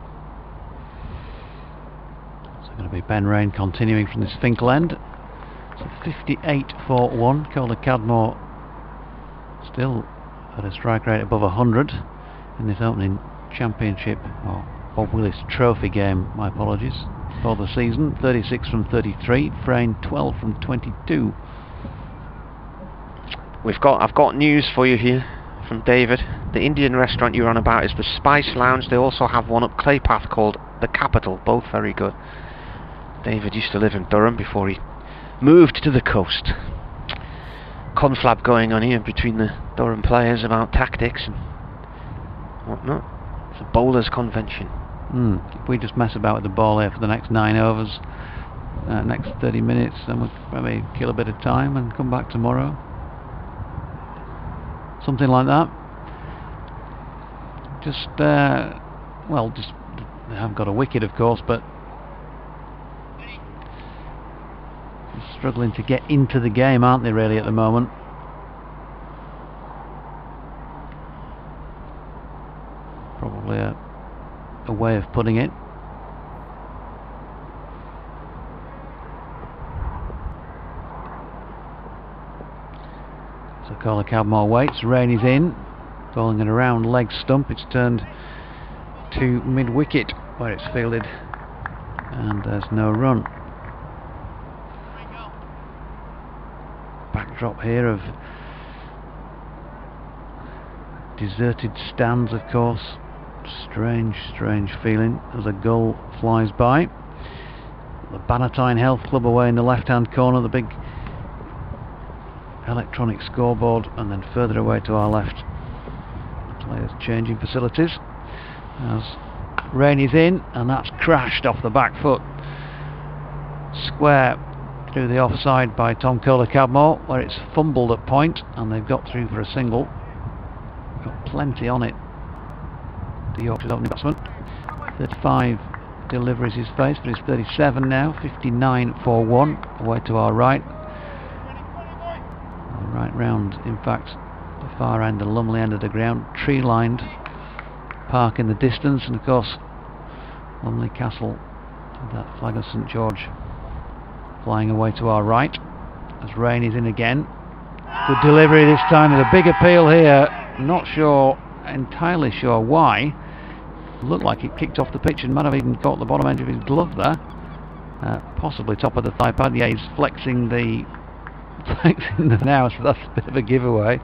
So going to be Ben Rain continuing from this Finkel end. So 58 for 1. Calder Cadmore still at a strike rate above 100 in this opening championship, or Bob Willis Trophy game, my apologies, for the season. 36 from 33, Frayne 12 from 22. I've got news for you here from David. The Indian restaurant you're on about is the Spice Lounge. They also have one up Claypath called the Capital, both very good. David used to live in Durham before he moved to the coast. Conflab going on here between the Durham players about tactics and whatnot. It's a bowlers convention. If we just mess about with the ball here for the next 9 overs, next 30 minutes, then we'll maybe kill a bit of time and come back tomorrow. Something like that. Just they haven't got a wicket, of course, but struggling to get into the game, aren't they, really, at the moment? Probably a way of putting it. So Kohler Cadmore waits. Rain is in, bowling it around leg stump. It's turned to mid wicket where it's fielded, and there's no run. Backdrop here of deserted stands, of course. Strange feeling as a gull flies by. The Bannatyne Health Club away in the left hand corner, the big electronic scoreboard, and then further away to our left, players changing facilities as rain is in, and that's crashed off the back foot square through the offside by Tom Kohler Cadmore, where it's fumbled at point and they've got through for a single. Got plenty on it, the Yorkshire's opening batsman. 35 deliveries he's faced, but he's 37 now. 59 for 1 away to our right. Right round, in fact, the far end, the Lumley end of the ground, tree lined park in the distance, and of course Lumley Castle, that flag of St George flying away to our right as rain is in again. Good delivery this time with a big appeal here. Not entirely sure why. Looked like it kicked off the pitch and might have even caught the bottom edge of his glove there. Possibly top of the thigh pad. Yeah, he's flexing the now, so that's a bit of a giveaway.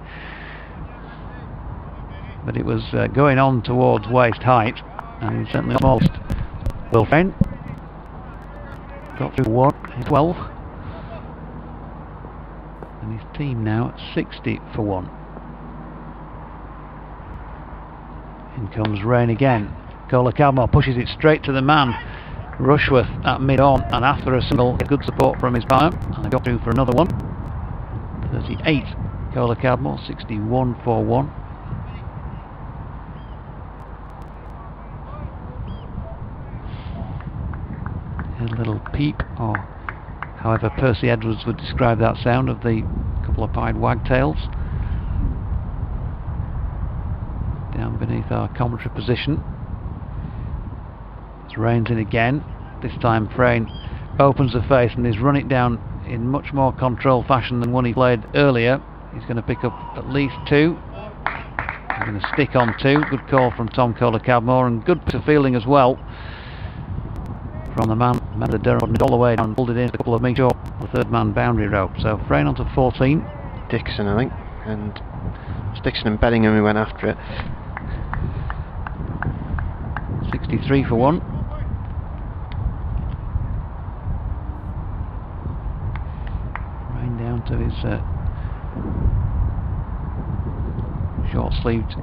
But it was going on towards waist height, and he certainly almost will Frayne. Got through 12, and his team now at 60 for 1. In comes rain again. Kohler Cadmore pushes it straight to the man, Rushworth, at mid-on, and after a single, good support from his partner, and they got through for another one. 38 Kohler Cadmore, 61 for 1. A little peep, or however Percy Edwards would describe that sound, of the couple of pied wagtails down beneath our commentary position. It's rains in again. This time Frayne opens the face and he's run it down in much more controlled fashion than one he played earlier. He's going to pick up at least 2. He's going to stick on 2. Good call from Tom Kohler Cadmore, and good bit of fielding as well from the man of the Durham, all the way down, pulled it in a couple of metres short the third man boundary rope. So Frayne on to 14. Dixon, I think, and Dixon and Bellingham who went after it. 63 for 1. Rain down to his short-sleeved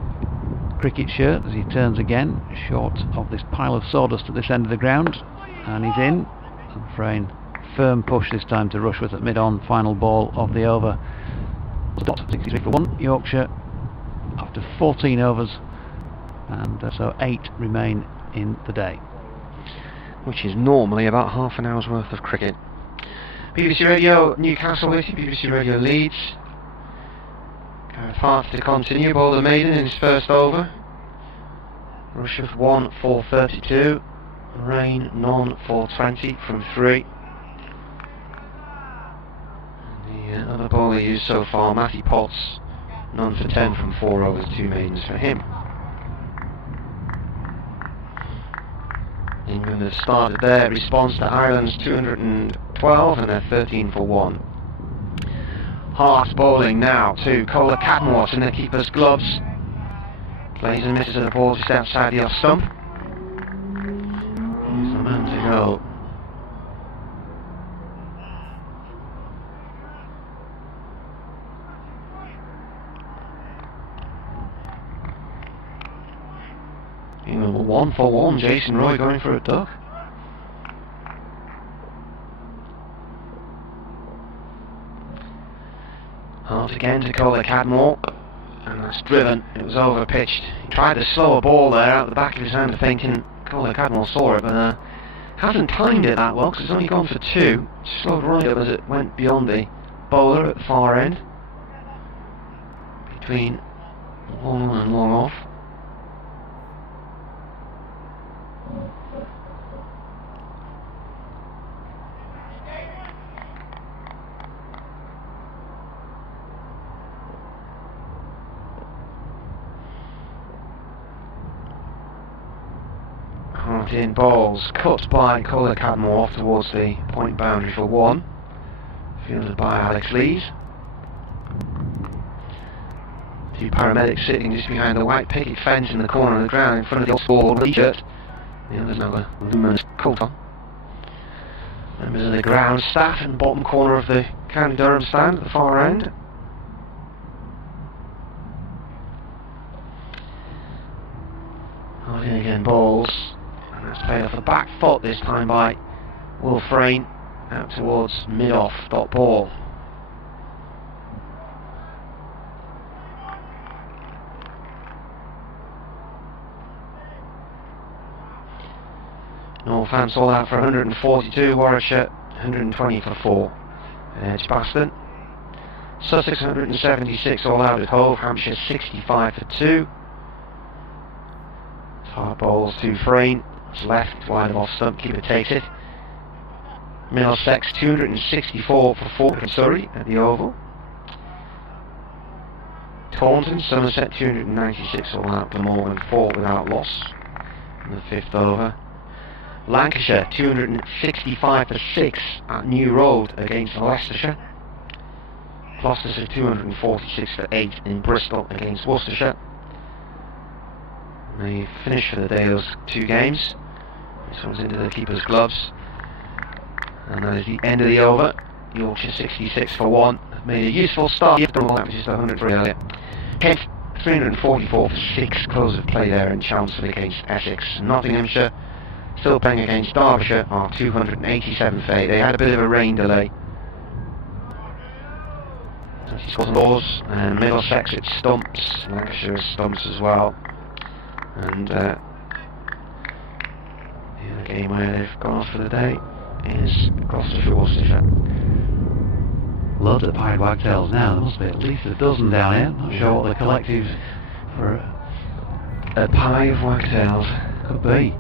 cricket shirt as he turns again, short of this pile of sawdust at this end of the ground, and he's in. And Frayne, firm push this time to Rushworth at mid-on, final ball of the over. 63 for 1, Yorkshire, after 14 overs, and so 8 remain in the day, which is normally about half an hour's worth of cricket. BBC Radio Newcastle with you, BBC Radio Leeds. Gareth Hart to continue, bowler maiden in his first over. Rushworth 1 for 32, Rain none for 20 from 3. And the other bowler used so far, Matty Potts, none for 10 from 4 overs, 2 maidens for him. England have started their response to Ireland's 212 and they're 13 for 1. Hart bowling now to Cola Cadmore in the keeper's gloves. Plays and misses the ball just outside the off stump. Here's the man to go. England 1 for 1, Jason Roy going for a duck. Hart again to Cola Cadmore, and that's driven. It was over pitched. He tried to slow a ball there out the back of his hand, thinking Cola Cadmore saw it, but hasn't timed it that well because it's only gone for 2. Slowed right up as it went beyond the bowler at the far end, between long on and long off. Hart in bowls, cut by Cola Cadmore off towards the point boundary for 1. Fielded by Alex Lees. 2 paramedics sitting just behind the white picket fence in the corner of the ground in front of the old scoreboard t-shirt. The others now got a luminous coat on. Members of the ground staff in the bottom corner of the County Durham stand at the far end. Hart in again, bowls. And that's played off the back foot this time by Will Frayne, out towards mid-off, dot ball. Northants all out for 142, Warwickshire 120 for 4. Edgbaston. Sussex 176 all out at Hove, Hampshire 65 for 2. Hard bowls to Frayne. It's left, wide of off stump, keeper takes it. Middlesex 264 for 4 from Surrey at the Oval. Taunton, Somerset 296 all out, Glamorgan 4 without loss in the 5th over. Lancashire 265 for 6 at New Road against Leicestershire. Gloucestershire 246 for 8 in Bristol against Worcestershire. They finish for the day those 2 games. This one's into the keeper's gloves. And that is the end of the over. Yorkshire 66 for 1. Made a useful start after all that was just 100 for earlier. Kent 344 for 6. Close of play there in Chelmsford against Essex. Nottinghamshire still playing against Derbyshire are 287 for 8. They had a bit of a rain delay. He scores laws, and Middlesex it stumps. Lancashire stumps as well. And the other game where they've gone off for the day is Gloucestershire-Worcestershire. Loads of pied wagtails now. There must be at least a dozen down here. Not sure what the collective for a pie of wagtails could be.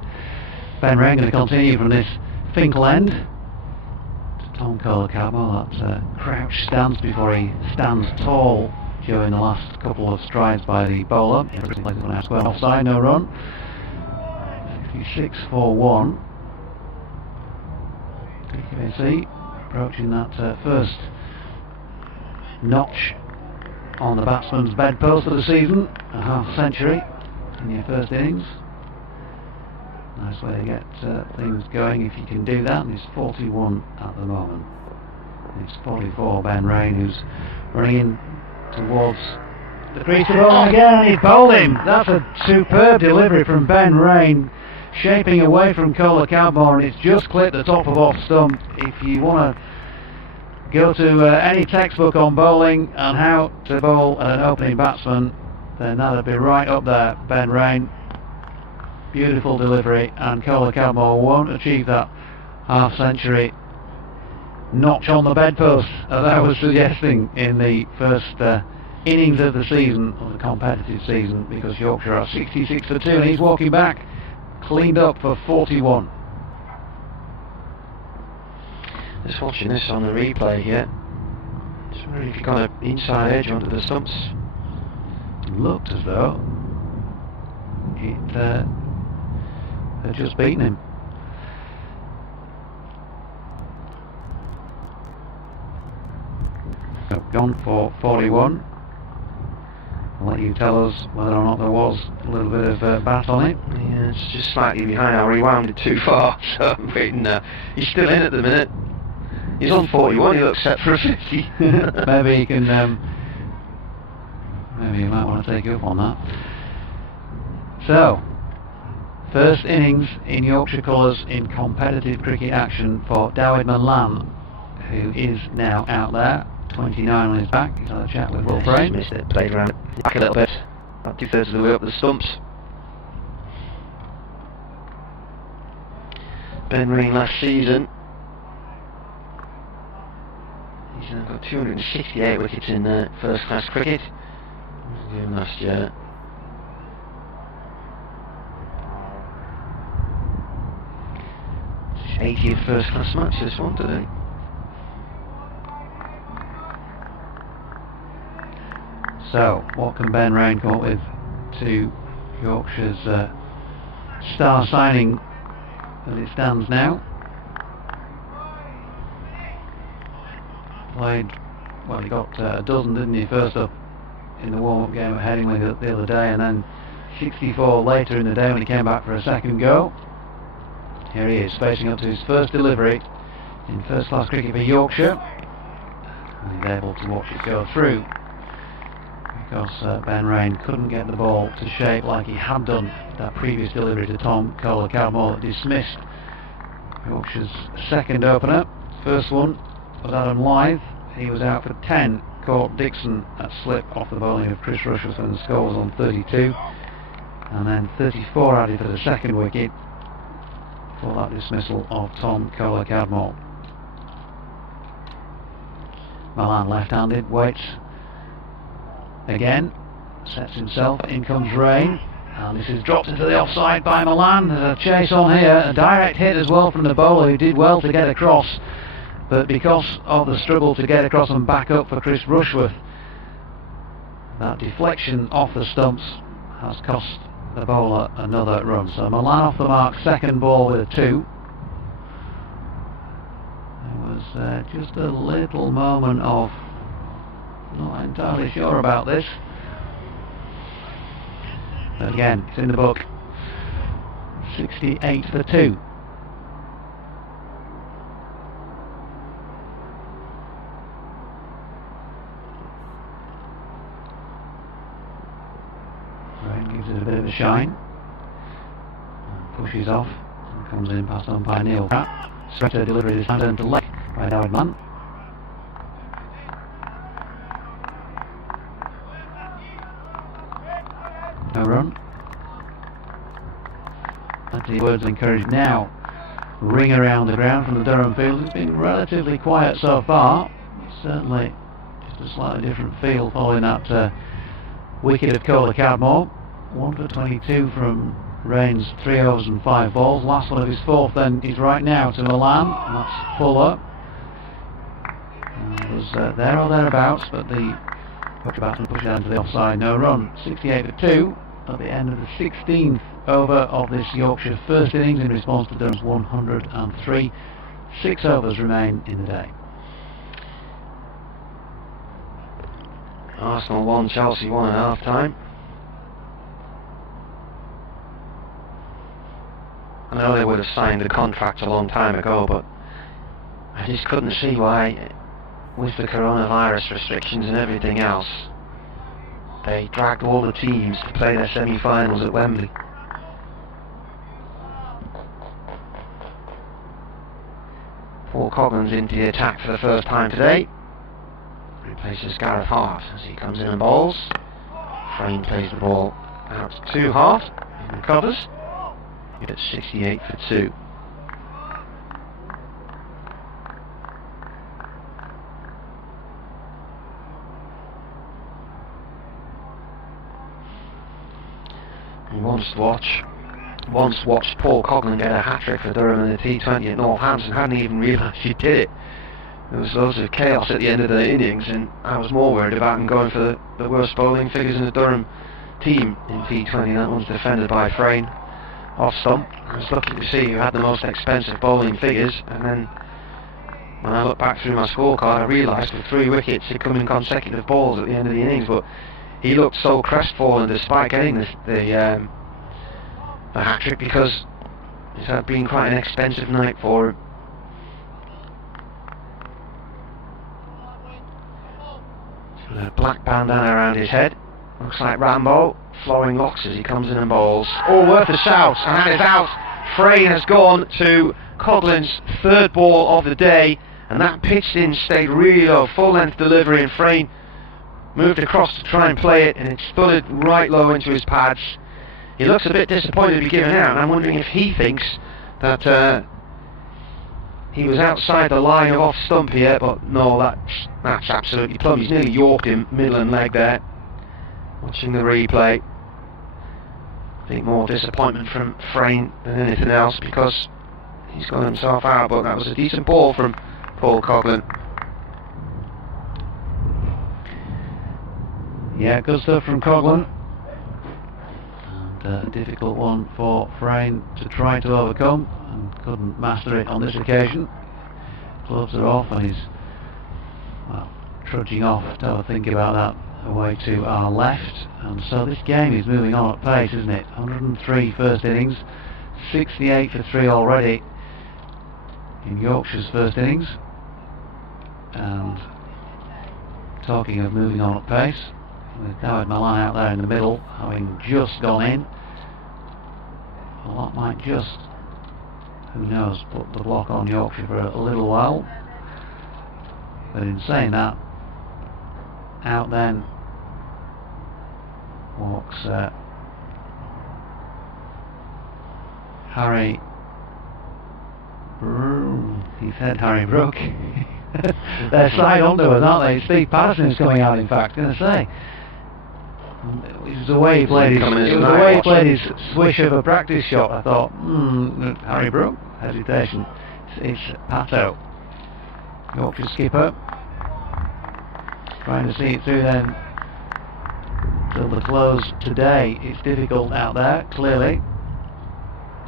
Ben Rain going to continue from this Finkel end to Tom Cola Cadmore. That crouch stance before he stands tall during the last couple of strides by the bowler. Offside, no run. 66 for 1. You can see approaching that first notch on the batsman's bedpost of the season, a half century in your first innings. Nice way to get things going if you can do that, and he's 41 at the moment. It's 44, Ben Rain, who's running in towards the crease of ball again, and he's bowled him. That's a superb delivery from Ben Rain, shaping away from Cola Cadmore, and it's just clipped the top of off stump. If you want to go to any textbook on bowling and how to bowl an opening batsman, then that'll be right up there. Ben Rain, beautiful delivery, and Cola Cadmore won't achieve that half century notch on the bedpost as I was suggesting in the first innings of the season, of the competitive season, because Yorkshire are 66 for 2 and he's walking back cleaned up for 41. Just watching this on the replay here. Just wondering if he got an inside edge onto the stumps. looked as though it had just beaten him. Gone for 41. I'll let you tell us whether or not there was a little bit of bat on it. Yeah, it's just slightly behind. I rewound it too far, so I'm waiting. He's still in at the minute. He's on 41. He looks set for a 50. Maybe you can. Maybe you might want to take you up on that. So, first innings in Yorkshire colours in competitive cricket action for Dawid Malan, who is now out there. 29 on his back. He's had a chat with Will Brain. Missed it. Played around it back a little bit. About 2/3 of the way up the stumps. Ben Rain last season. He's now got 268 wickets in first class cricket. What was he doing last year? It's his 80th first class match this one today. So, what can Ben Rain come up with to Yorkshire's star signing as it stands now? Played, well, he got a dozen, didn't he, first up in the warm-up game at Headingley the other day, and then 64 later in the day when he came back for a second go. Here he is, facing up to his first delivery in first-class cricket for Yorkshire, and he's able to watch it go through, because Ben Rain couldn't get the ball to shape like he had done that previous delivery to Tom Kohler-Cowmore that dismissed Yorkshire's second opener. First one was Adam Lyth. He was out for 10. Caught Dixon at slip off the bowling of Chris Rushworth, and the score was on 32. And then 34 added for the second wicket for that dismissal of Tom Kohler-Cowmore. Malan left-handed, waits again, sets himself, in comes Rain, and this is dropped into the offside by Malan. There's a chase on here, a direct hit as well from the bowler, who did well to get across, but because of the struggle to get across and back up for Chris Rushworth, that deflection off the stumps has cost the bowler another run. So Malan off the mark, second ball with a 2. There was just a little moment of not entirely sure about this, but again, it's in the book. 68 for 2. Rain gives it a bit of a shine, and pushes off, and comes in past umpire Neil Pratt. Sweater delivery this time turned to leg by Dawid Malan. No run. Anthony Words encouraged now. Ring around the ground from the Durham field. It's been relatively quiet so far. Certainly just a slightly different feel following that wicket of Kohler-Cowmore. 1 for 22 from Rain's 3 overs and 5 balls. Last one of his fourth then is right now to Malan, and that's fuller. It was there or thereabouts, but the batsman pushed down to the offside. No run. 68 for 2. At the end of the 16th over of this Yorkshire first innings in response to Durham's 103. 6 overs remain in the day. Arsenal 1, Chelsea 1 at half time. I know they would have signed the contract a long time ago, but I just couldn't see why, with the coronavirus restrictions and everything else, they dragged all the teams to play their semi-finals at Wembley. Paul Coughlin's into the attack for the first time today. Replaces Gareth Hart as he comes in and bowls. Frame plays the ball out to Hart. He recovers. He gets 68 for 2. He once watched Paul Coughlin get a hat-trick for Durham in the T20 at Northampton, hadn't even realised he did it there was loads of chaos at the end of the innings, and I was more worried about him going for the worst bowling figures in the Durham team in T20. That one's defended by Frayne off stump. I was looking to see who had the most expensive bowling figures, and then when I looked back through my scorecard, I realised with 3 wickets he'd come in consecutive balls at the end of the innings, but he looked so crestfallen despite getting the hat-trick, because it had been quite an expensive night for him. A black bandana around his head, looks like Rambo, flowing locks as he comes in and bowls. All worth a shout, and that is out. Frayne has gone to Coughlin's 3rd ball of the day, and that pitched in stayed really low, full length delivery, and Frayne moved across to try and play it, and it thudded right low into his pads. He looks a bit disappointed to be given out, and I'm wondering if he thinks that he was outside the line of off stump here, but no, that's absolutely plumb. He's nearly yorked him, middle and leg there. Watching the replay, I think more disappointment from Frayne than anything else, because he's got himself out, but that was a decent ball from Paul Coughlin. Yeah, good stuff from Coughlin. And a difficult one for Frayne to try to overcome, and couldn't master it on this occasion. Gloves are off, and he's, well, trudging off to have a think about that away to our left. And so this game is moving on at pace, isn't it? 103 first innings, 68 for 3 already in Yorkshire's first innings. And talking of moving on at pace, with Dawid Malan out there in the middle, having just gone in, well, that might just, who knows, put the block on Yorkshire for a little while. But in saying that, out then walks Harry he said Harry Brook. They're side on to us, aren't they? Steve Patterson is coming out, in fact, going to say. It was the way he played his swish of a practice shot. I thought, Harry Brook, hesitation. It's Pato, Yorkshire skipper, trying to see it through then till the close today. It's difficult out there, clearly.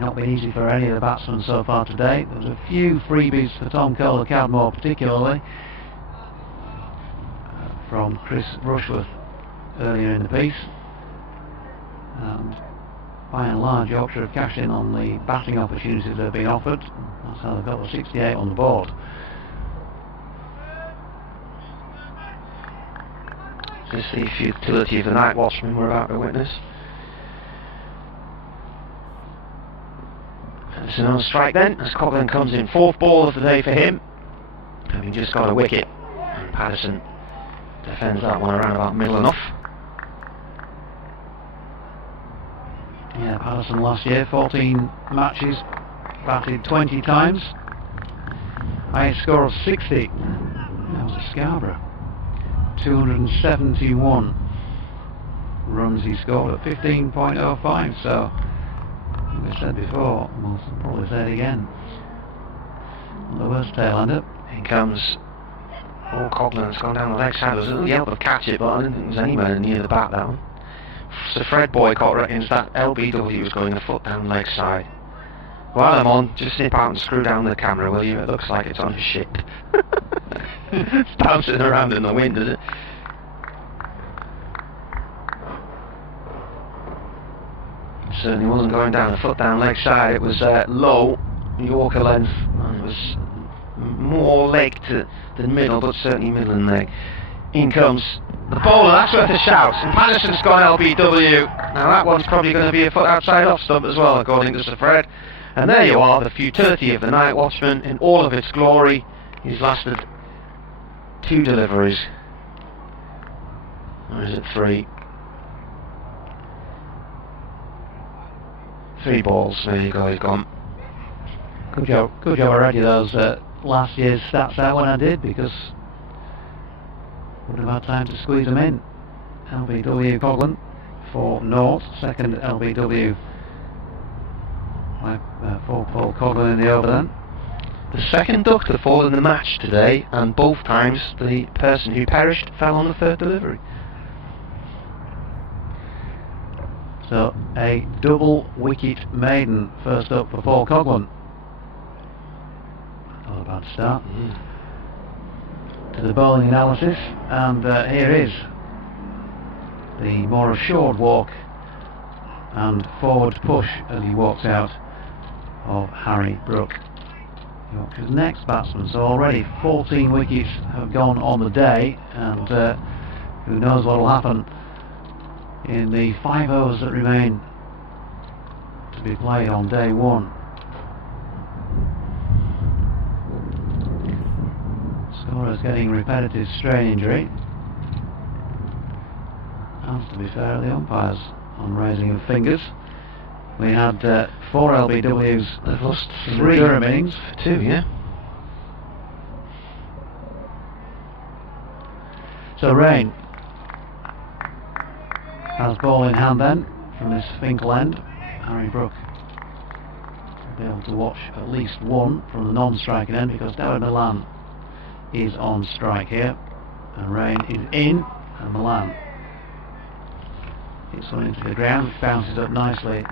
Not been easy for any of the batsmen so far today. There's a few freebies for Tom Kohler-Cadmore, particularly from Chris Rushworth earlier in the piece, and by and large Yorkshire have cashed in on the batting opportunities they've been offered. That's how they've got the 68 on the board. Is this the futility of the night watchman we're about to witness? It's another strike then, as Coughlin comes in, 4th ball of the day for him, having just got a wicket, and Patterson defends that one around about middle enough. Yeah, Patterson last year, 14 matches, batted 20 times, highest score of 60. That was at Scarborough. 271 runs he scored at 15.05, so as I said before, we'll probably say it again, the worst tail-ender. Here comes Paul Coughlin. It's gone down the leg side. There was a little yelp of catch it, but I didn't think there was anywhere near the bat, that one. Sir Fred Boycott reckons that LBW was going a foot down the leg side. While I'm on, just nip out and screw down the camera, will you? It looks like it's on a ship. It's bouncing around in the wind, is it? Certainly wasn't going down a foot down leg side. It was low Yorker length, and it was more leg than middle, but certainly middle and leg. In comes the bowler. That's worth a shout, and Patterson's gone LBW. Now that one's probably going to be a foot outside off stump as well, according to Sir Fred. And there you are, the futility of the night watchman in all of its glory. He's lasted 2 deliveries, or is it 3? 3 balls. There you go, he's gone. Good job I read you those last year's stats out when I did, because wouldn't have had time to squeeze them in. LBW Coughlin for North, second LBW for Paul Coughlin in the over then. the second duck to fall in the match today, and both times the person who perished fell on the third delivery. So a double wicket maiden first up for Paul Coghlan. Not a bad start to the bowling analysis, and here is the more assured walk and forward push as he walks out of Harry Brook, Yorkshire's next batsman. So already 14 wickets have gone on the day, and who knows what will happen in the 5 overs that remain to be played on day one. Scorer's getting repetitive strain injury, and to be fair, the umpires on raising of fingers. We had 4 LBWs. They've lost 3 Durham innings. 2, yeah. So Rain has ball in hand then from this Finkel end. Harry Brook will be able to watch at least one from the non-striking end, because Dawid Milan is on strike here, and Rain is in, and Milan hits one into the ground, which bounces up nicely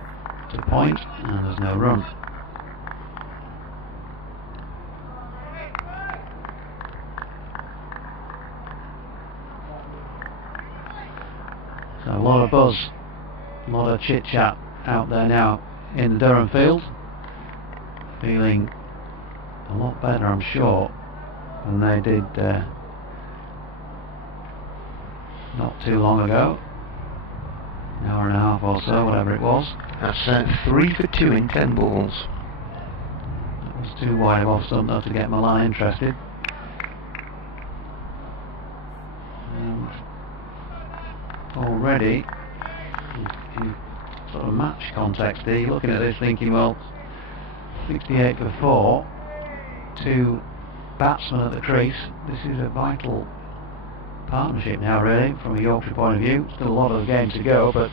to point, and there's no run. So a lot of buzz, a lot of chit chat out there now in the Durham field. Feeling a lot better, I'm sure, than they did not too long ago. An hour and a half or so, whatever it was. That's 3 for 2 in 10 balls. That was too wide of off stump though to get Milan interested. And already, in sort of match context here, you're looking at this thinking, well, 68 for 4, 2 batsmen at the crease. This is a vital partnership now, really, from a Yorkshire point of view. Still a lot of the game to go, but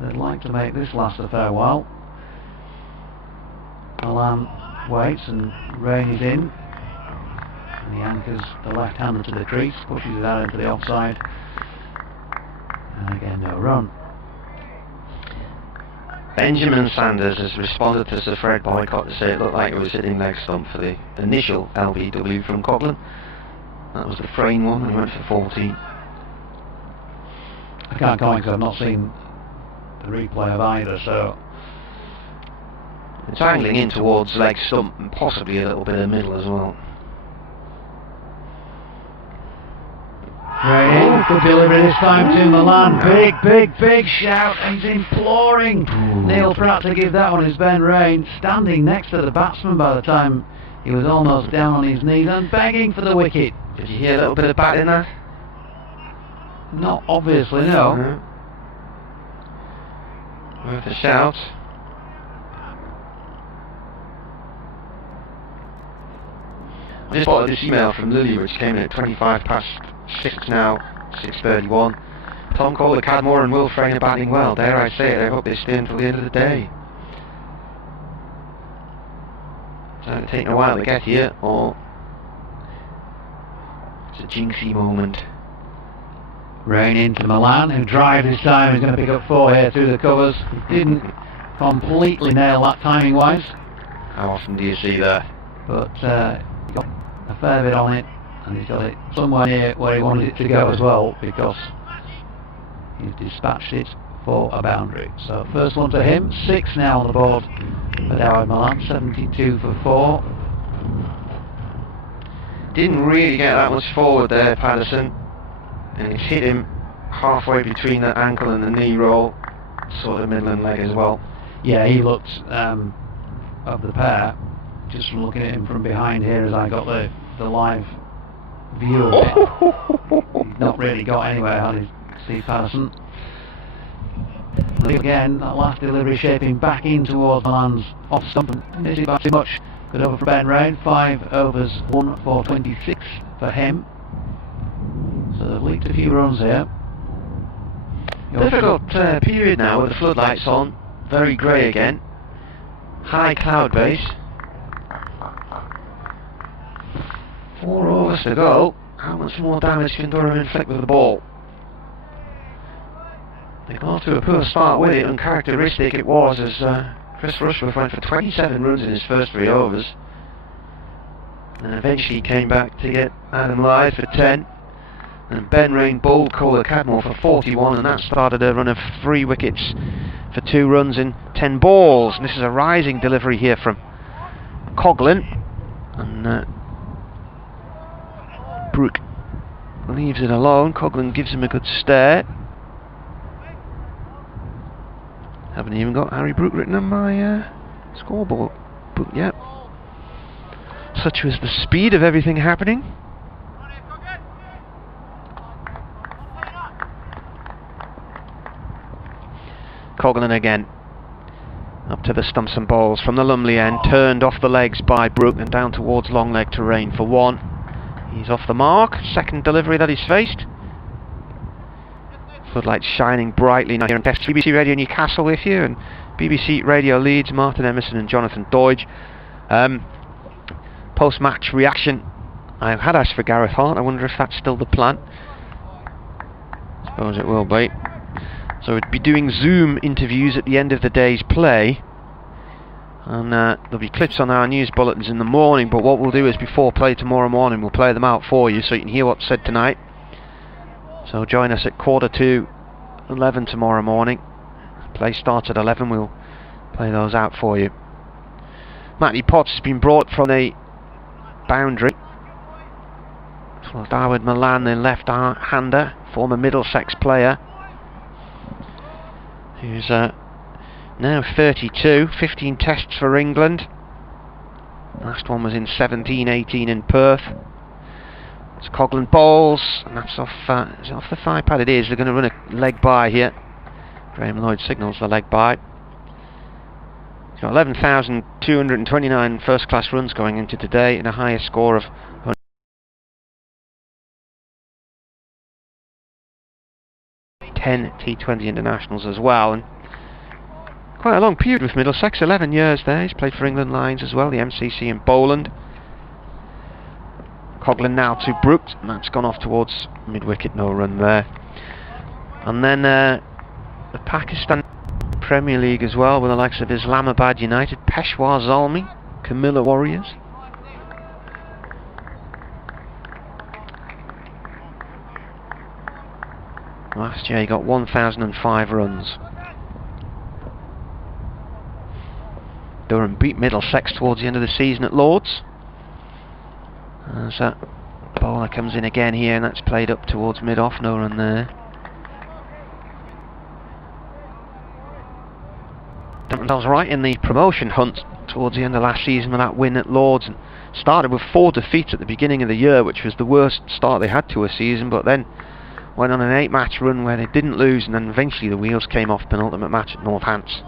they'd like to make this last a fair while. Milan waits, and Rain is in, and he anchors the left-hander to the crease, pushes it out into the offside, and again no run. Benjamin Sanders has responded to Sir Fred Boycott to say it looked like it was hitting leg stump for the initial LBW from Coghlan. That was the frame one, and he went for 14. I can't comment because I've not seen the replay of either, so it's angling in towards leg stump and possibly a little bit of middle as well. Rain in, good delivery this time to Milan. Big shout, and he's imploring Neil Pratt to give that one. Is Ben Rain standing next to the batsman by the time he was almost down on his knees and begging for the wicket. Did you hear a little bit of bat in that? Not obviously, no. Worth a shout. I just spotted this email from Lily, which came in at 25 past 6 now, 6:31. Tom Kohler, Cadmore and Will Frayne are batting well. Dare I say it, I hope they stay until the end of the day. Is it taking a while to get here, or it's a jinxy moment? Rain into Milan, who drives this time. He's going to pick up 4 here through the covers. Didn't completely nail that timing wise. How often do you see that? But he got a fair bit on it, and he's got it somewhere near where he wanted it to go as well, because he's dispatched it for a boundary. So first one to him, 6 now on the board for Dawid Milan, 72 for 4. Didn't really get that much forward there, Patterson, and he's hit him halfway between the ankle and the knee roll, sort of middle and leg as well. Yeah, he looked, of the pair, just from looking at him from behind here as I got the live view of it. He's not really got anywhere, had he, Steve Patterson. Again, that last delivery shaping back in towards Milan's off stump, and this is about too much. Good over for Ben Rain, 5 overs, 1 for 26 for him. So they've leaked a few runs here. Difficult period now with the floodlights on, very grey again, high cloud base. 4 overs to go. How much more damage can Durham inflict with the ball? They got off to a poor start with it. Uncharacteristic it was, as Chris Rushworth went for 27 runs in his first 3 overs. And eventually came back to get Adam Lyth for 10. And Ben Rain bowled Cola Cadmore for 41, and that started a run of 3 wickets for 2 runs in 10 balls. And this is a rising delivery here from Coughlin. And Brooke leaves it alone. Coughlin gives him a good stare. Haven't even got Harry Brooke written on my scoreboard book yet. Such was the speed of everything happening. Coughlin again. Up to the stumps and balls from the Lumley end. Turned off the legs by Brooke and down towards long leg terrain for 1. He's off the mark. Second delivery that he's faced. Floodlights shining brightly now here on BBC Radio Newcastle with you, and BBC Radio Leeds, Martin Emerson and Jonathan Doidge. Post-match reaction. I had asked for Gareth Hart. I wonder if that's still the plan. I suppose it will be. So we'd be doing Zoom interviews at the end of the day's play, and there'll be clips on our news bulletins in the morning, but what we'll do is before play tomorrow morning we'll play them out for you so you can hear what's said tonight. So join us at 11:15 tomorrow morning. Play starts at 11, we'll play those out for you. Matty Potts has been brought from the boundary. So Darwin Milan, the left-hander, former Middlesex player, who's now 32, 15 tests for England. Last one was in 17-18 in Perth. It's Coughlin bowls, and that's off, is it off the thigh pad? It is. They're going to run a leg by here. Graham Lloyd signals the leg by. He's got 11,229 first-class runs going into today and a higher score of 10 T20 internationals as well. And quite a long period with Middlesex, 11 years there. He's played for England Lions as well, the MCC in Bowland. Coughlin now to Brooke, and that's gone off towards mid-wicket, no run there. And then the Pakistan Premier League as well, with the likes of Islamabad United, Peshawar Zalmi, Camilla Warriors. Last year he got 1,005 runs. Durham beat Middlesex towards the end of the season at Lord's. As that bowler comes in again here, and that's played up towards mid-off, no run there. Themselves right in the promotion hunt towards the end of last season with that win at Lord's, and started with 4 defeats at the beginning of the year, which was the worst start they had to a season, but then went on an 8-match run where they didn't lose, and then eventually the wheels came off. Penultimate match at Northants.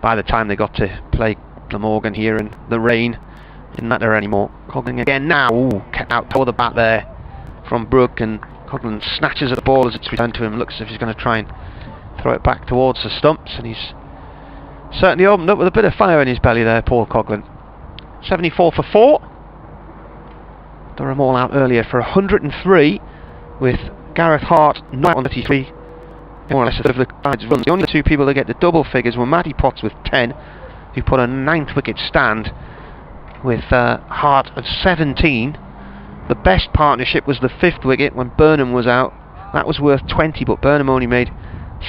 By the time they got to play Glamorgan here in the rain, didn't matter anymore. Coughlin again now. Ooh, kept out toward the bat there from Brooke, and Coughlin snatches at the ball as it's returned to him. Looks as if he's going to try and throw it back towards the stumps, and he's certainly opened up with a bit of fire in his belly there, Paul Coughlin. 74 for 4. Durham all out earlier for 103, with Gareth Hart not on 33. More or less of the side's runs. The only 2 people that get the double figures were Matty Potts with 10, who put a 9th wicket stand, with Hart of 17. The best partnership was the 5th wicket when Burnham was out. That was worth 20, but Burnham only made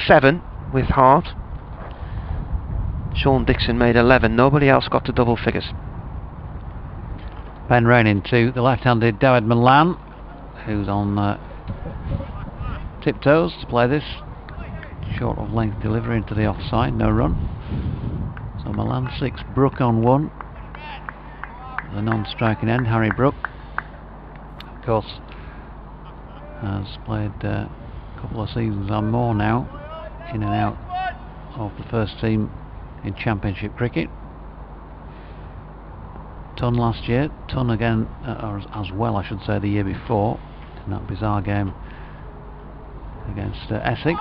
7 with Hart. Sean Dixon made 11. Nobody else got to double figures. Ben Rain into the left-handed Dawid Malan, who's on tiptoes to play this. Short of length delivery into the offside, no run. So Malan 6, Brooke on 1. The non-striking end, Harry Brooke, of course, has played a couple of seasons and more now, in and out of the first team in Championship cricket. Ton last year, Ton again, as well I should say, the year before, in that bizarre game against Essex.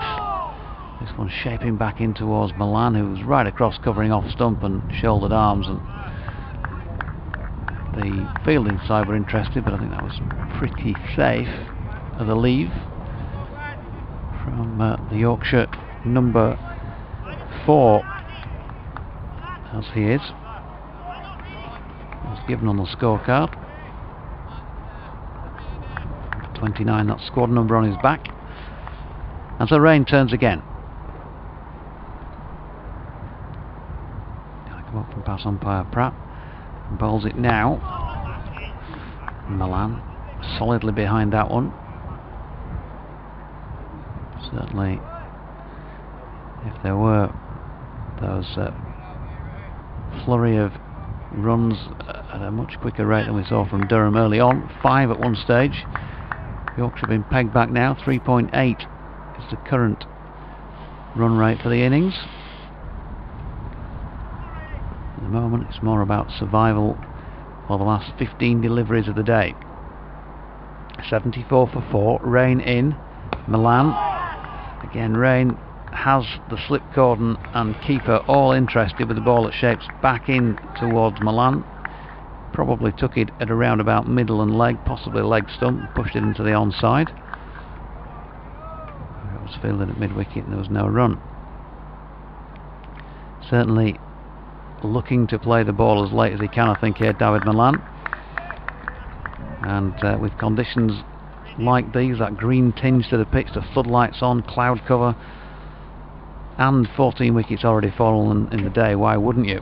This one shaping back in towards Malan, who was right across covering off stump and shouldered arms, and the fielding side were interested, but I think that was pretty safe as a leave from the Yorkshire number 4, as he is. It was given on the scorecard. 29, that squad number on his back. And so Rain turns again. Gonna come up and pass umpire Pratt. And bowls it now. Milan solidly behind that one. Certainly, if there were those flurry of runs at a much quicker rate than we saw from Durham early on, 5 at one stage. Yorkshire have been pegged back now. 3.8 is the current run rate for the innings. At the moment it's more about survival for the last 15 deliveries of the day. 74 for 4. Rain in. Milan. Again, Rain has the slip cordon and keeper all interested with the ball that shapes back in towards Milan. Probably took it at around about middle and leg, possibly leg stump, and pushed it into the onside. It was fielded at mid-wicket and there was no run. Certainly looking to play the ball as late as he can, I think, here, David Milan. And with conditions like these, that green tinge to the pitch, the floodlights on, cloud cover, and 14 wickets already fallen in the day, why wouldn't you?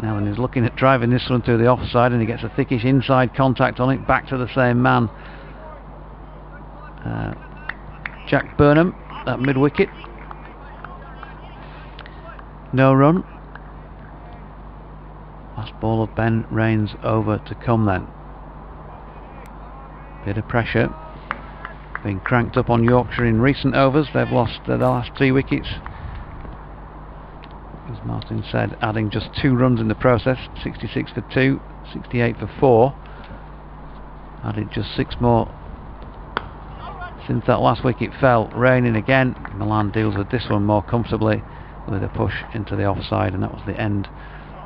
Now then, he's looking at driving this one through the offside, and he gets a thickish inside contact on it, back to the same man, Jack Burnham, at mid-wicket. No run. Last ball of Ben Rain's over to come then. Bit of pressure being cranked up on Yorkshire in recent overs. They've lost the last 3 wickets, as Martin said, adding just 2 runs in the process. 66 for 2, 68 for 4. Added just 6 more since that last wicket fell. Rain in again. Milan deals with this one more comfortably with a push into the offside, and that was the end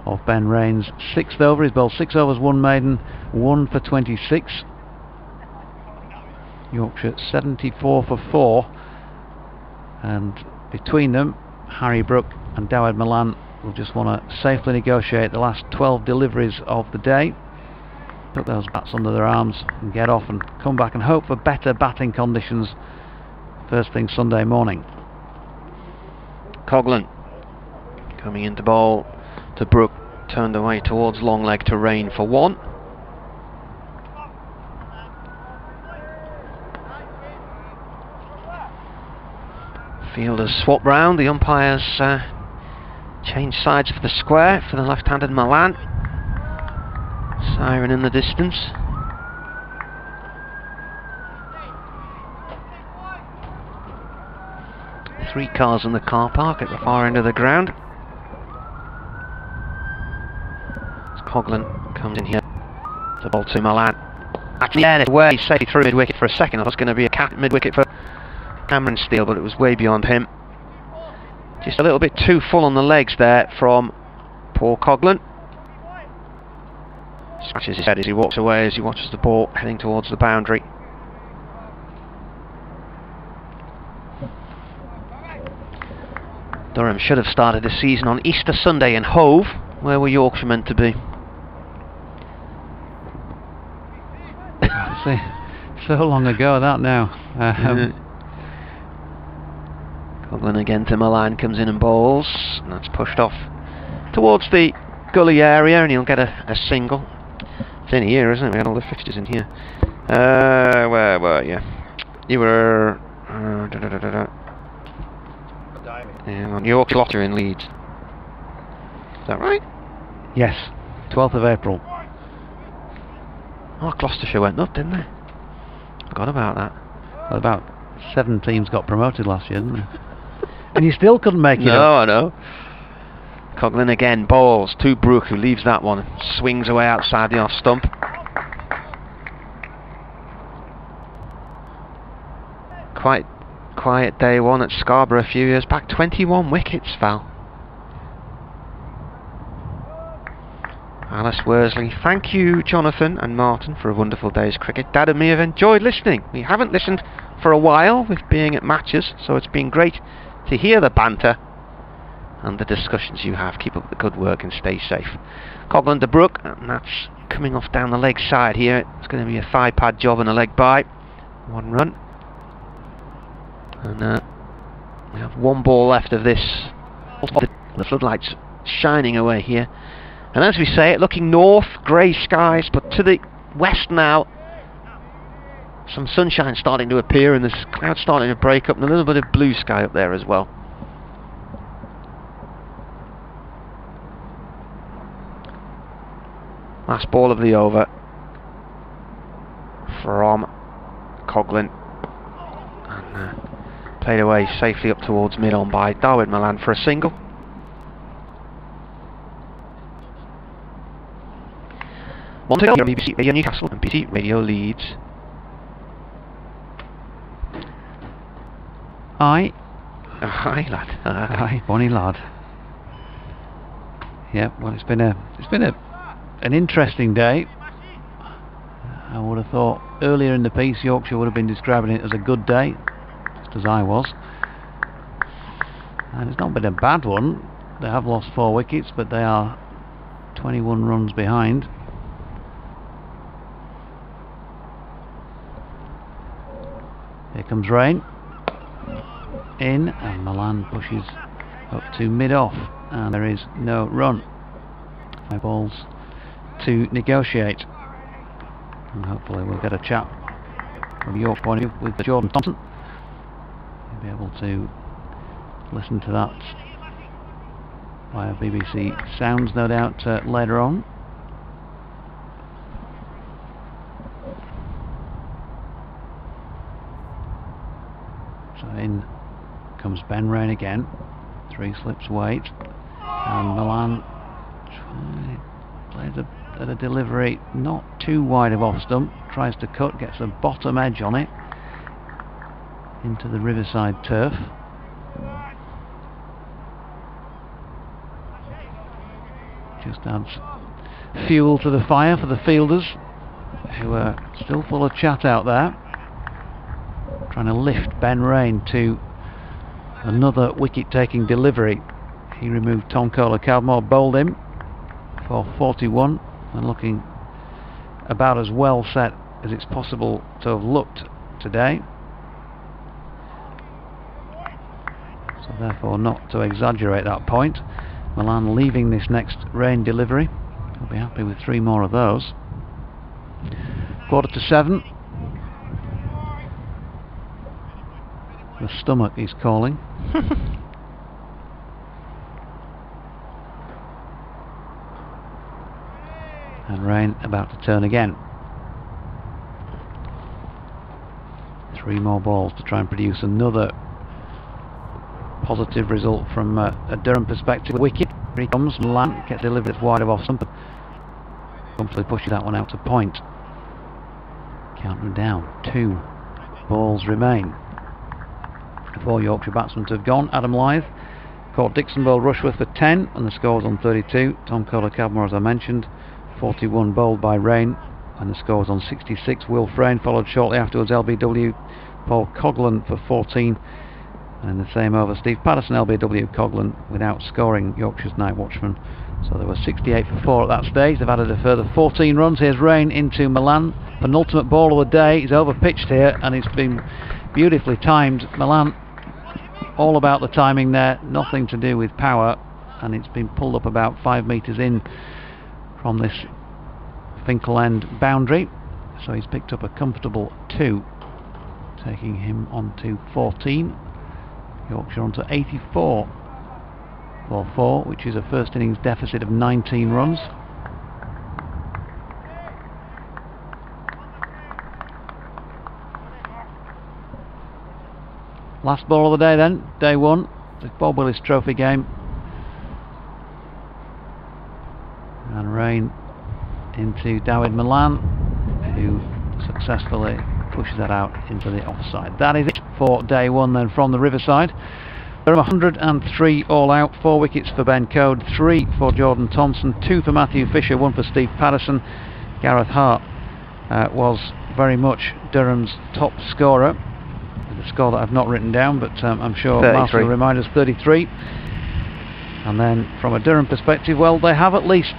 of Ben Rain's 6th over. He's bowled 6 overs, 1 maiden, 1 for 26. Yorkshire 74 for 4, and between them, Harry Brook and Dawid Milan will just want to safely negotiate the last 12 deliveries of the day, put those bats under their arms and get off and come back and hope for better batting conditions first thing Sunday morning. Coghlan coming into bowl to Brook, turned away towards long leg to Rain for 1. Fielders swap round, the umpires change sides for the square for the left-handed Milan. Siren in the distance. Three cars in the car park at the far end of the ground. As Coghlan comes in here to bowl to Milan. Actually, yeah, way safely through mid-wicket for a second. I was going to be a cat mid-wicket for Cameron Steele, but it was way beyond him. Just a little bit too full on the legs there from poor Coghlan. Scratches his head as he walks away, as he watches the ball heading towards the boundary. Durham should have started the season on Easter Sunday in Hove. Where were Yorkshire meant to be? See, so long ago that now. Coghlan again to Milan, comes in and bowls, and that's pushed off towards the gully area, and he'll get a single. It's in here, isn't it? We had all the fixtures in here. Where were you? You were on Yorkshire Lottery in Leeds. Is that right? Yes, 12th of April. Oh, Gloucestershire went up, didn't they? Forgot about that. Well, about 7 teams got promoted last year, didn't they? And you still couldn't make it up. No, I know. Coghlan again bowls to Brook, who leaves that one, swings away outside the off stump. Quite quiet day one at Scarborough a few years back. 21 wickets fell. Alice Worsley. Thank you, Jonathan and Martin, for a wonderful day's cricket. Dad and me have enjoyed listening. We haven't listened for a while with being at matches, so it's been great to hear the banter and the discussions you have. Keep up the good work and stay safe. Coglan to Brook, and that's coming off down the leg side here. It's going to be a thigh pad job and a leg by. 1 run. And we have 1 ball left of this. The floodlights shining away here. And as we say it, looking north, grey skies, but to the west now, some sunshine starting to appear and there's clouds starting to break up and a little bit of blue sky up there as well. Last ball of the over from Coglan, and played away safely up towards mid-on by Darwin Milan for a single. One to go. BBC Radio Newcastle and BBC Radio Leeds. Aye. Aye, lad. Aye, bonny lad. Yeah, well, it's been an interesting day. I would have thought earlier in the piece Yorkshire would have been describing it as a good day, just as I was. And it's not been a bad one. They have lost 4 wickets, but they are 21 runs behind. Here comes rain. In, and Milan pushes up to mid-off, and there is no run. 5 balls to negotiate, and hopefully we'll get a chat from York point of view with Jordan Thompson. You'll be able to listen to that via BBC Sounds, no doubt, later on. So in comes Ben Rain again. 3 slips wait, and Milan plays at a delivery not too wide of off stump, tries to cut, gets a bottom edge on it into the riverside turf. Just adds fuel to the fire for the fielders, who are still full of chat out there, trying to lift Ben Rain to another wicket-taking delivery. He removed Tom Kohler-Cavmore, bowled him for 41, and looking about as well set as it's possible to have looked today. So therefore, not to exaggerate that point, Milan leaving this next rain delivery. He'll be happy with 3 more of those. 7:15. The stomach is calling. And rain about to turn again. 3 more balls to try and produce another positive result from a Durham perspective. Wicket. Here he comes. Milan gets delivered wide of off stump. Comfortably pushes that one out to point. Counting down. 2 balls remain. 4 Yorkshire batsmen to have gone. Adam Lyth caught Dixon bowled Rushworth for 10, and the score was on 32. Tom Kohler-Cavmore, as I mentioned, 41 bowled by Rain, and the score was on 66. Will Frayne followed shortly afterwards. LBW Paul Coglan for 14, and in the same over Steve Patterson, LBW Coglan, without scoring Yorkshire's night watchman. So there were 68 for 4 at that stage. They've added a further 14 runs. Here's Rain into Milan. Penultimate ball of the day. He's over pitched here, and it's been beautifully timed. Milan, all about the timing there, nothing to do with power, and it's been pulled up about 5 metres in from this Finkel end boundary, so he's picked up a comfortable 2, taking him on to 14. Yorkshire on to 84 for 4, which is a first innings deficit of 19 runs. Last ball of the day then, day 1, the Bob Willis Trophy game. And rain into Dawid Milan, who successfully pushes that out into the offside. That is it for day 1 then from the Riverside. Durham 103 all out, 4 wickets for Ben Code, 3 for Jordan Thompson, 2 for Matthew Fisher, 1 for Steve Patterson. Gareth Hart was very much Durham's top scorer, the score that I've not written down, but I'm sure Mark will remind us, 33. And then from a Durham perspective, well, they have at least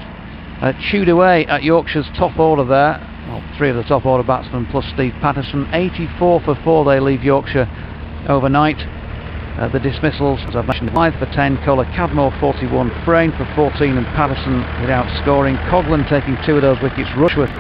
chewed away at Yorkshire's top order there. Well, 3 of the top order batsmen plus Steve Patterson. 84 for 4 they leave Yorkshire overnight. The dismissals, as I've mentioned, 5 for 10, Kohler Cadmore 41, Frayne for 14 and Patterson without scoring. Coghlan taking 2 of those wickets, Rushworth